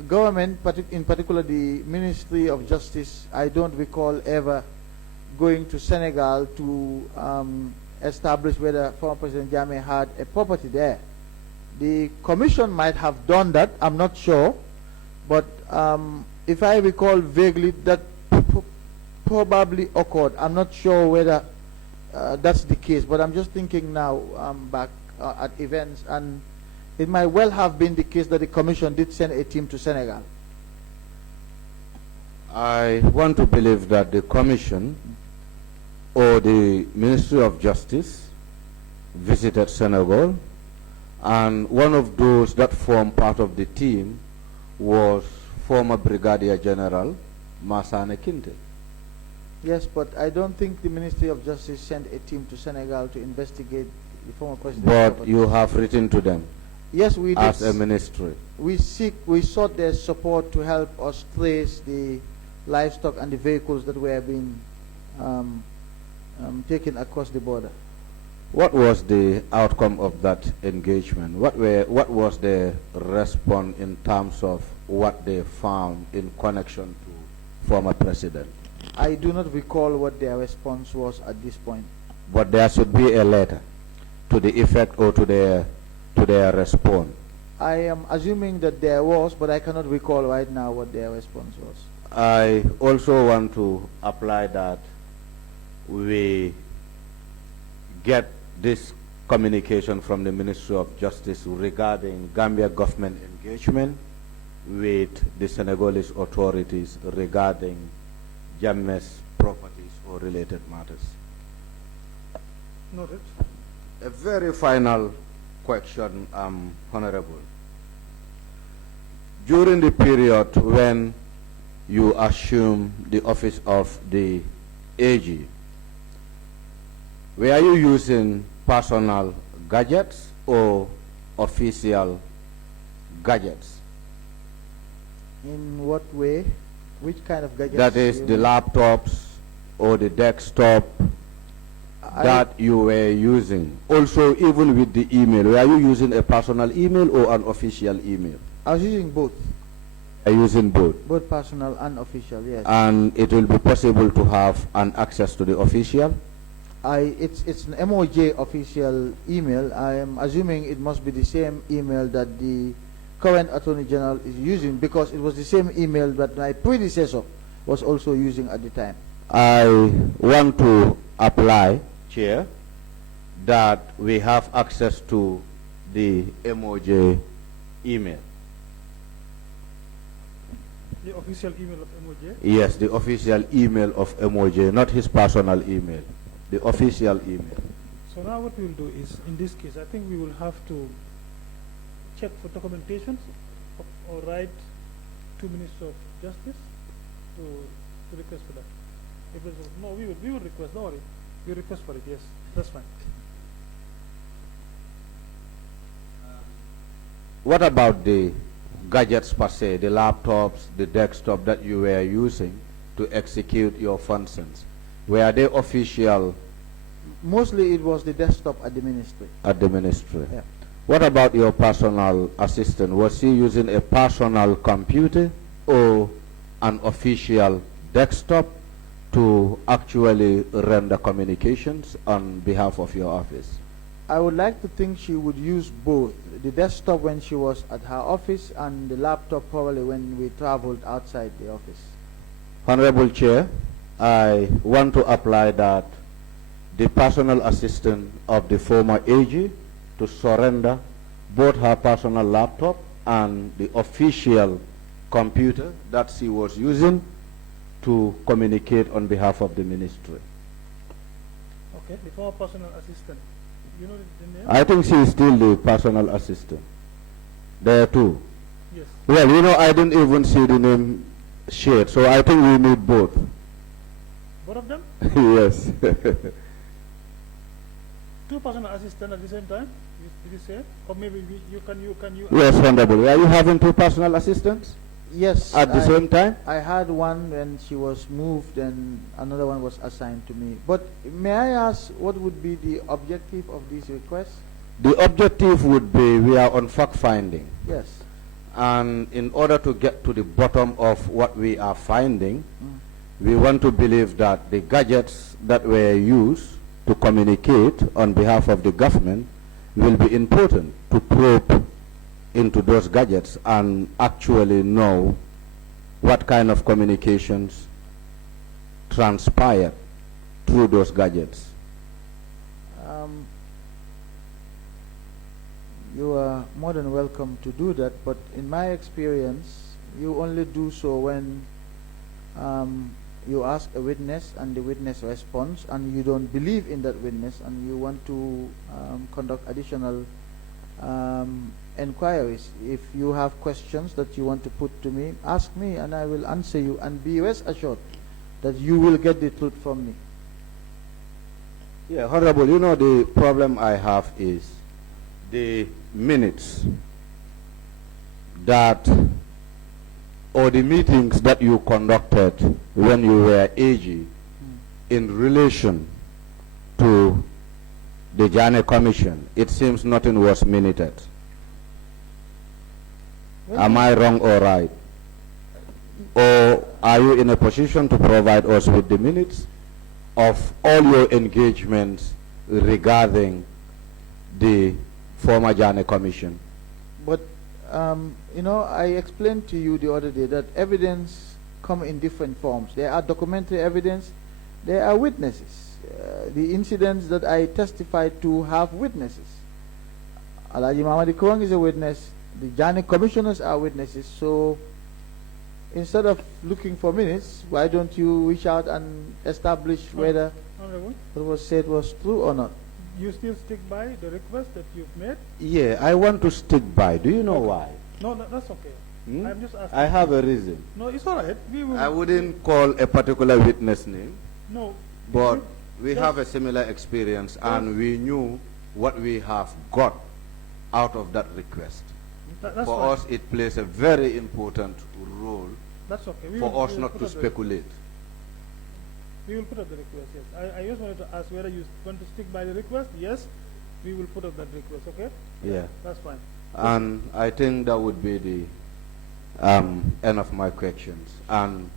government, in particular the Ministry of Justice, I don't recall ever going to Senegal to establish whether former President Jammeh had a property there. The commission might have done that, I'm not sure, but if I recall vaguely, that probably occurred. I'm not sure whether that's the case, but I'm just thinking now back at events, and it might well have been the case that the commission did send a team to Senegal. I want to believe that the commission or the Ministry of Justice visited Senegal, and one of those that formed part of the team was former Brigadier General Masane Kinte. Yes, but I don't think the Ministry of Justice sent a team to Senegal to investigate the former president. But you have written to them. Yes, we did. As a ministry. We sought their support to help us trace the livestock and the vehicles that were being taken across the border. What was the outcome of that engagement? What was the response in terms of what they found in connection to former president? I do not recall what their response was at this point. But there should be a letter to the effect or to their response. I am assuming that there was, but I cannot recall right now what their response was. I also want to apply that we get this communication from the Ministry of Justice regarding Gambia government engagement with the Senegalese authorities regarding Jammeh's properties or related matters. Noted. A very final question, Honorable. During the period when you assumed the office of the AG, were you using personal gadgets or official gadgets? In what way? Which kind of gadgets? That is the laptops or the desktop that you were using. Also, even with the email, were you using a personal email or an official email? I was using both. Using both. Both personal and official, yes. And it will be possible to have an access to the official? It's an MOJ official email. I am assuming it must be the same email that the current Attorney General is using, because it was the same email that my predecessor was also using at the time. I want to apply, Chair, that we have access to the MOJ email. The official email of MOJ? Yes, the official email of MOJ, not his personal email, the official email. So now what we'll do is, in this case, I think we will have to check for documentation or write 2 Ministers of Justice to request for that. If there's no, we will request, don't worry. We request for it, yes, that's fine. What about the gadgets per se, the laptops, the desktop that you were using to execute your functions? Were they official? Mostly it was the desktop at the ministry. At the ministry. Yeah. What about your personal assistant? Was he using a personal computer or an official desktop to actually render communications on behalf of your office? I would like to think she would use both. The desktop when she was at her office, and the laptop probably when we traveled outside the office. Honorable Chair, I want to apply that the personal assistant of the former AG to surrender both her personal laptop and the official computer that she was using to communicate on behalf of the ministry. Okay, the former personal assistant. You know the name? I think she is still the personal assistant. There too. Yes. Well, you know, I didn't even see the name shared, so I think we need both. Both of them? Yes. 2 personal assistants at the same time? Did you say? Or maybe you can. Yes, Honorable. Are you having 2 personal assistants Yes. at the same time? I had one when she was moved, and another one was assigned to me. But may I ask, what would be the objective of this request? The objective would be, we are on fact finding. Yes. And in order to get to the bottom of what we are finding, we want to believe that the gadgets that were used to communicate on behalf of the government will be important to probe into those gadgets and actually know what kind of communications transpire through those gadgets. You are more than welcome to do that, but in my experience, you only do so when you ask a witness and the witness responds, and you don't believe in that witness, and you want to conduct additional inquiries. If you have questions that you want to put to me, ask me and I will answer you, and be rest assured that you will get the truth from me. Yeah, Honorable, you know the problem I have is the minutes that, or the meetings that you conducted when you were AG in relation to the Jane Commission. It seems nothing was minuted. Am I wrong or right? Or are you in a position to provide us with the minutes of all your engagements regarding the former Jane Commission? But you know, I explained to you the other day that evidence come in different forms. There are documentary evidence, there are witnesses. The incidents that I testified to have witnesses. Alaji Mamadi Kurang is a witness, the Jane commissioners are witnesses. So instead of looking for minutes, why don't you reach out and establish whether what was said was true or not? You still stick by the request that you've made? Yeah, I want to stick by. Do you know why? No, that's okay. I'm just asking. I have a reason. No, it's all right. We will. I wouldn't call a particular witness name, No. but we have a similar experience and we knew what we have got out of that request. That's For fine. us, it plays a very important role That's okay. for us not to speculate. We will put up the request, yes. I just wanted to ask whether you want to stick by the request. Yes, we will put up that request, okay? Yeah. That's fine. And I think that would be the end of my questions. And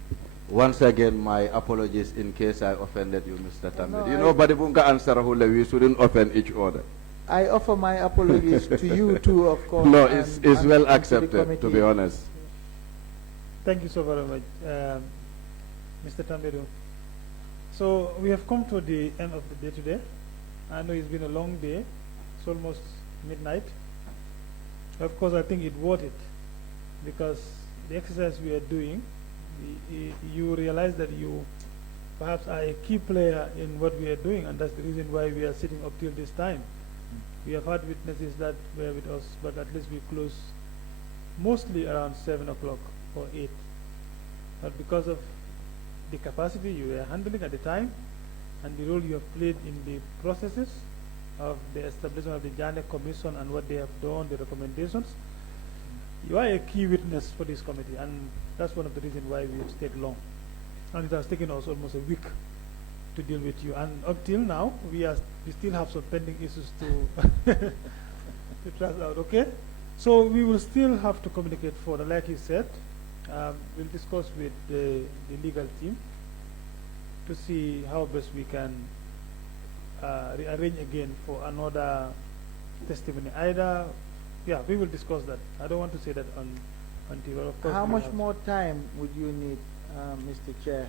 once again, my apologies in case I offended you, Mr. Tambedou. No, You know, but bunga answer hule, we shouldn't offend each other. I offer my apologies to you too, of course. No, and- it's and- well and to the accepted, to be committee. honest. Thank you so very much, Mr. Tambedou. So we have come to the end of the day today. I know it's been a long day. It's almost midnight. Of course, I think it's worth it because the exercise we are doing, you realize that you perhaps are a key player in what we are doing, and that's the reason why we are sitting up till this time. We have had witnesses that were with us, but at least we close mostly around 7 o'clock or 8. But because of the capacity you were handling at the time and the role you have played in the processes of the establishment of the Jane Commission and what they have done, the recommendations, you are a key witness for this committee, and that's one of the reasons why we have stayed long. And it has taken us almost a week to deal with you. And up till now, we still have some pending issues to to trace out. Okay, so we will still have to communicate further, like you said. We'll discuss with the legal team to see how best we can rearrange again for another testimony. Either, yeah, we will discuss that. I don't want to say that until, of course. How we much have- more time would you need, Mr. Chair?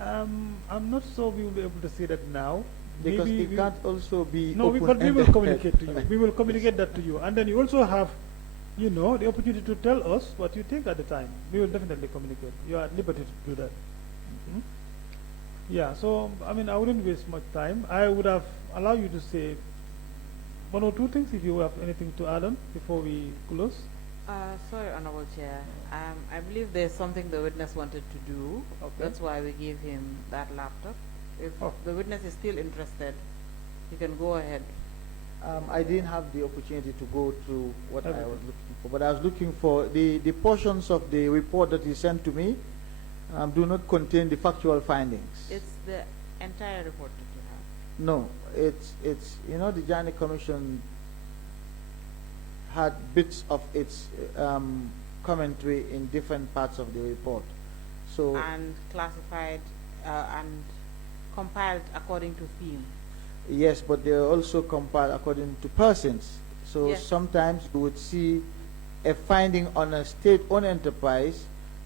I'm not sure we will be able to say that now. Because Maybe it we- can't also be No, but we will open-ended. communicate to you. We will communicate that to you. And then you also have, you know, the opportunity to tell us what you think at the time. We will definitely communicate. You are at liberty to do that. Mhm. Yeah, so, I mean, I wouldn't waste much time. I would have allowed you to say one or two things if you have anything to add on before we close. Sorry, Honorable Chair. I believe there's something the witness wanted to do. Okay. That's why we gave him that laptop. If Oh. the witness is still interested, he can go ahead. I didn't have the opportunity to go through what I Everything. was looking for, but I was looking for the portions of the report that he sent to me do not contain the factual findings. It's the entire report that you have. No, it's you know, the Jani Commission had bits of its commentary in different parts of the report. So And classified and compiled according to theme. yes, but they are also compiled according to persons. So Yes. sometimes you would see a finding on a state-owned enterprise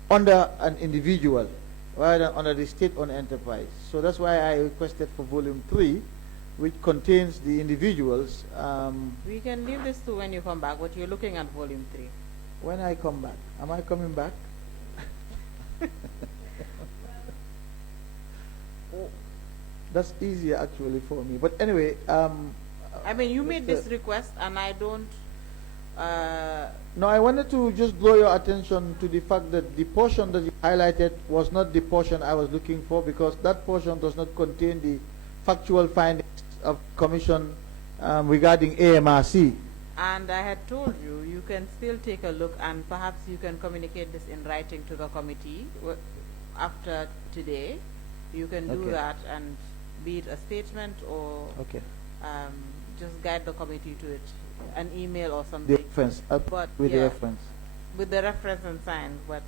under an individual rather than under the state-owned enterprise. So that's why I requested for volume 3, which contains the individuals. We can leave this to when you come back, but you're looking at volume 3. When I come back, am I coming back? That's easier actually for me. But anyway, I mean, you made Mr. this request, and I don't. No, I wanted to just draw your attention to the fact that the portion that you highlighted was not the portion I was looking for, because that portion does not contain the factual findings of Commission regarding AMRC. And I had told you, you can still take a look, and perhaps you can communicate this in writing to the committee after today. You can do Okay. that, and be it a statement or Okay. just guide the committee to it, an email or The something. reference, But with the yeah, reference. with the reference and sign. But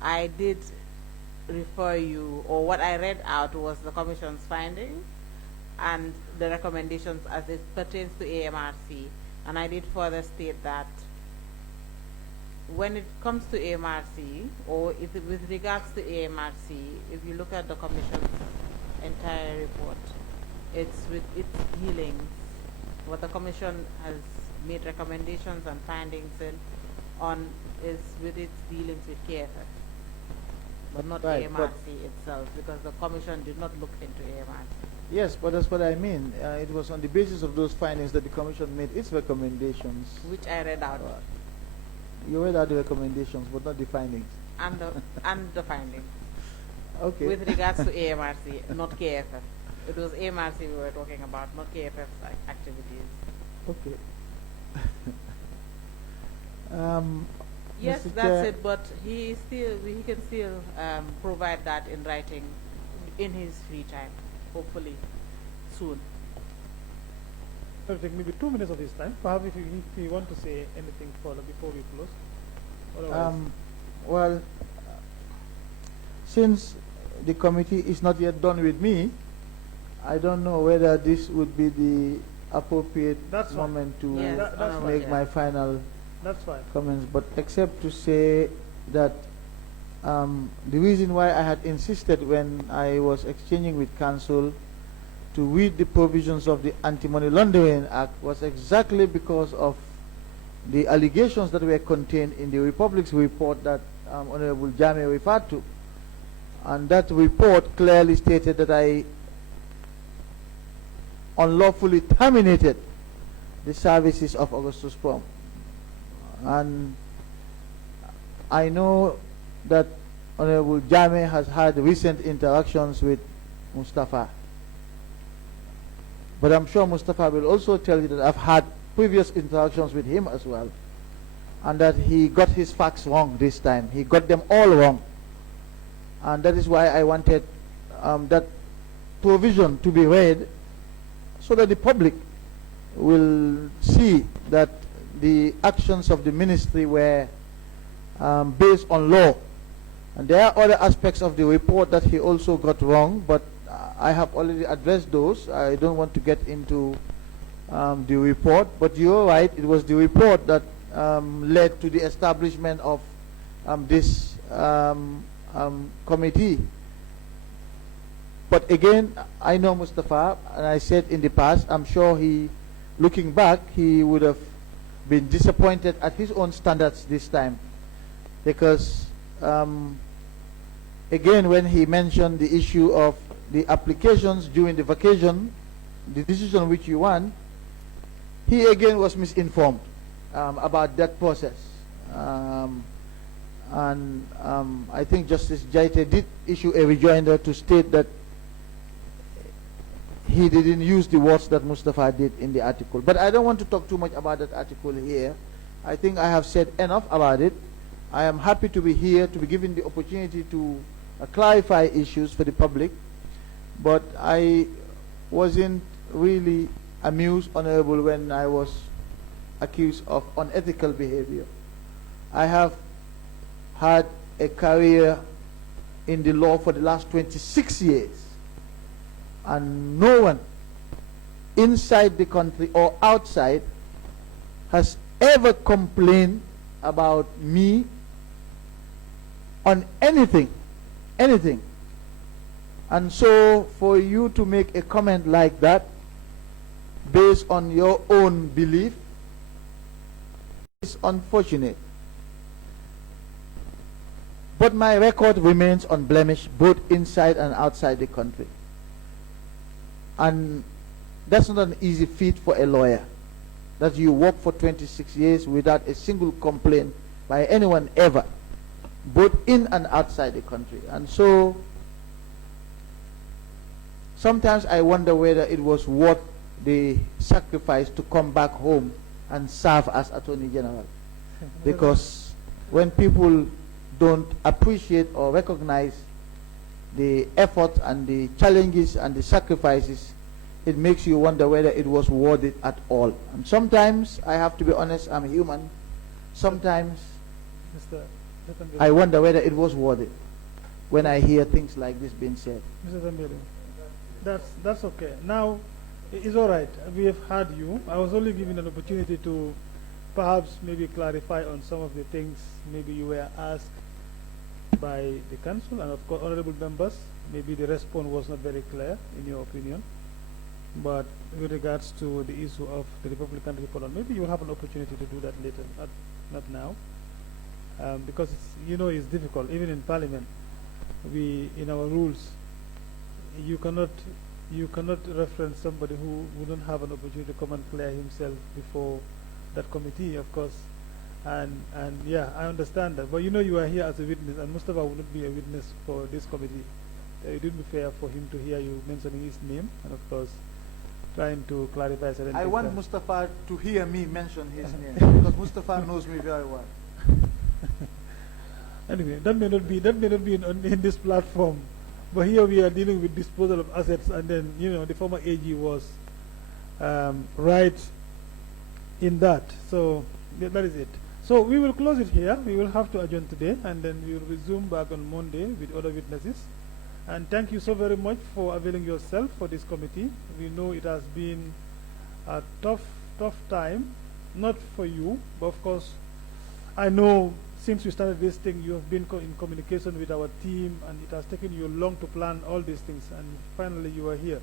I did refer you, or what I read out was the commission's findings and the recommendations as it pertains to AMRC. And I did further state that when it comes to AMRC, or if with regards to AMRC, if you look at the commission's entire report, it's with its dealings, what the commission has made recommendations and findings on is with its dealings with KFF, but not Right, but- AMRC itself, because the commission did not look into AMRC. Yes, but that's what I mean. It was on the basis of those findings that the Commission made its recommendations. Which I read out, You read out the recommendations, but not the findings. and the findings. Okay. With regards to AMRC, not KFF. It was AMRC we were talking about, not KFF's activities. Okay. Yes, Mr. that's Chair, it, but he can still provide that in writing in his free time, hopefully soon. It'll take maybe 2 minutes of his time. Perhaps if you want to say anything further before we close. Otherwise, Well, since the committee is not yet done with me, I don't know whether this would be the appropriate That's fine. moment to Yes, that's Honorable make Chair. my final That's fine. comments, but except to say that the reason why I had insisted when I was exchanging with counsel to read the provisions of the Anti-Money Laundering Act was exactly because of the allegations that were contained in the Republic's report that Honorable Jame referred to. And that report clearly stated that I unlawfully terminated the services of Augustus Prom. And I know that Honorable Jame has had recent interactions with Mustafa. But I'm sure Mustafa will also tell you that I've had previous interactions with him as well. And that he got his facts wrong this time. He got them all wrong. And that is why I wanted that provision to be read so that the public will see that the actions of the ministry were based on law. And there are other aspects of the report that he also got wrong, but I have already addressed those. I don't want to get into the report, but you're right, it was the report that led to the establishment of this committee. But again, I know Mustafa, and I said in the past, I'm sure he, looking back, he would have been disappointed at his own standards this time. Because, again, when he mentioned the issue of the applications during the vacation, the decision which you won, he again was misinformed about that process. I think Justice Jaite did issue a rejoinder to state that he didn't use the words that Mustafa did in the article. But I don't want to talk too much about that article here. I think I have said enough about it. I am happy to be here, to be given the opportunity to clarify issues for the public. But I wasn't really amused, Honorable, when I was accused of unethical behavior. I have had a career in the law for the last 26 years. And no one inside the country or outside has ever complained about me on anything. And so for you to make a comment like that based on your own belief is unfortunate. But my record remains unblemished both inside and outside the country. And that's not an easy feat for a lawyer, that you work for 26 years without a single complaint by anyone ever, both in and outside the country. And so sometimes I wonder whether it was worth the sacrifice to come back home and serve as Attorney General. Because when people don't appreciate or recognize the effort and the challenges and the sacrifices, it makes you wonder whether it was worth it at all. And sometimes, I have to be honest, I'm human. Sometimes I wonder whether it was worth it when I hear things like this being said. Mr. Tambedou, that's okay. Now, it's all right. We have had you. I was only given an opportunity to perhaps maybe clarify on some of the things maybe you were asked by the council and of course honorable members. Maybe the response was not very clear in your opinion. But with regards to the issue of the Republican report, maybe you will have an opportunity to do that later, not now. Because it's difficult. Even in Parliament, in our rules, you cannot reference somebody who wouldn't have an opportunity to come and clear himself before that committee, of course. And yeah, I understand that. But you are here as a witness, and Mustafa would not be a witness for this committee. It would be fair for him to hear you mentioning his name, and of course, trying to clarify certain things. I want Mustafa to hear me mention his name, because Mustafa knows me very well. Anyway, that may not be in this platform, but here we are dealing with disposal of assets, and then the former AG was right in that. So that is it. So we will close it here. We will have to adjourn today, and then we will resume back on Monday with other witnesses. And thank you so very much for availing yourself for this committee. We know it has been a tough time, not for you, but of course, I know since we started this thing, you have been in communication with our team, and it has taken you long to plan all these things, and finally you are here.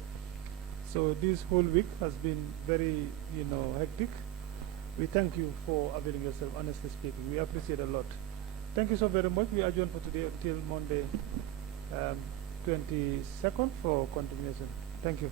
So this whole week has been very, hectic. We thank you for availing yourself, honestly speaking. We appreciate a lot. Thank you so very much. We adjourn for today until Monday, 22nd for continuation. Thank you.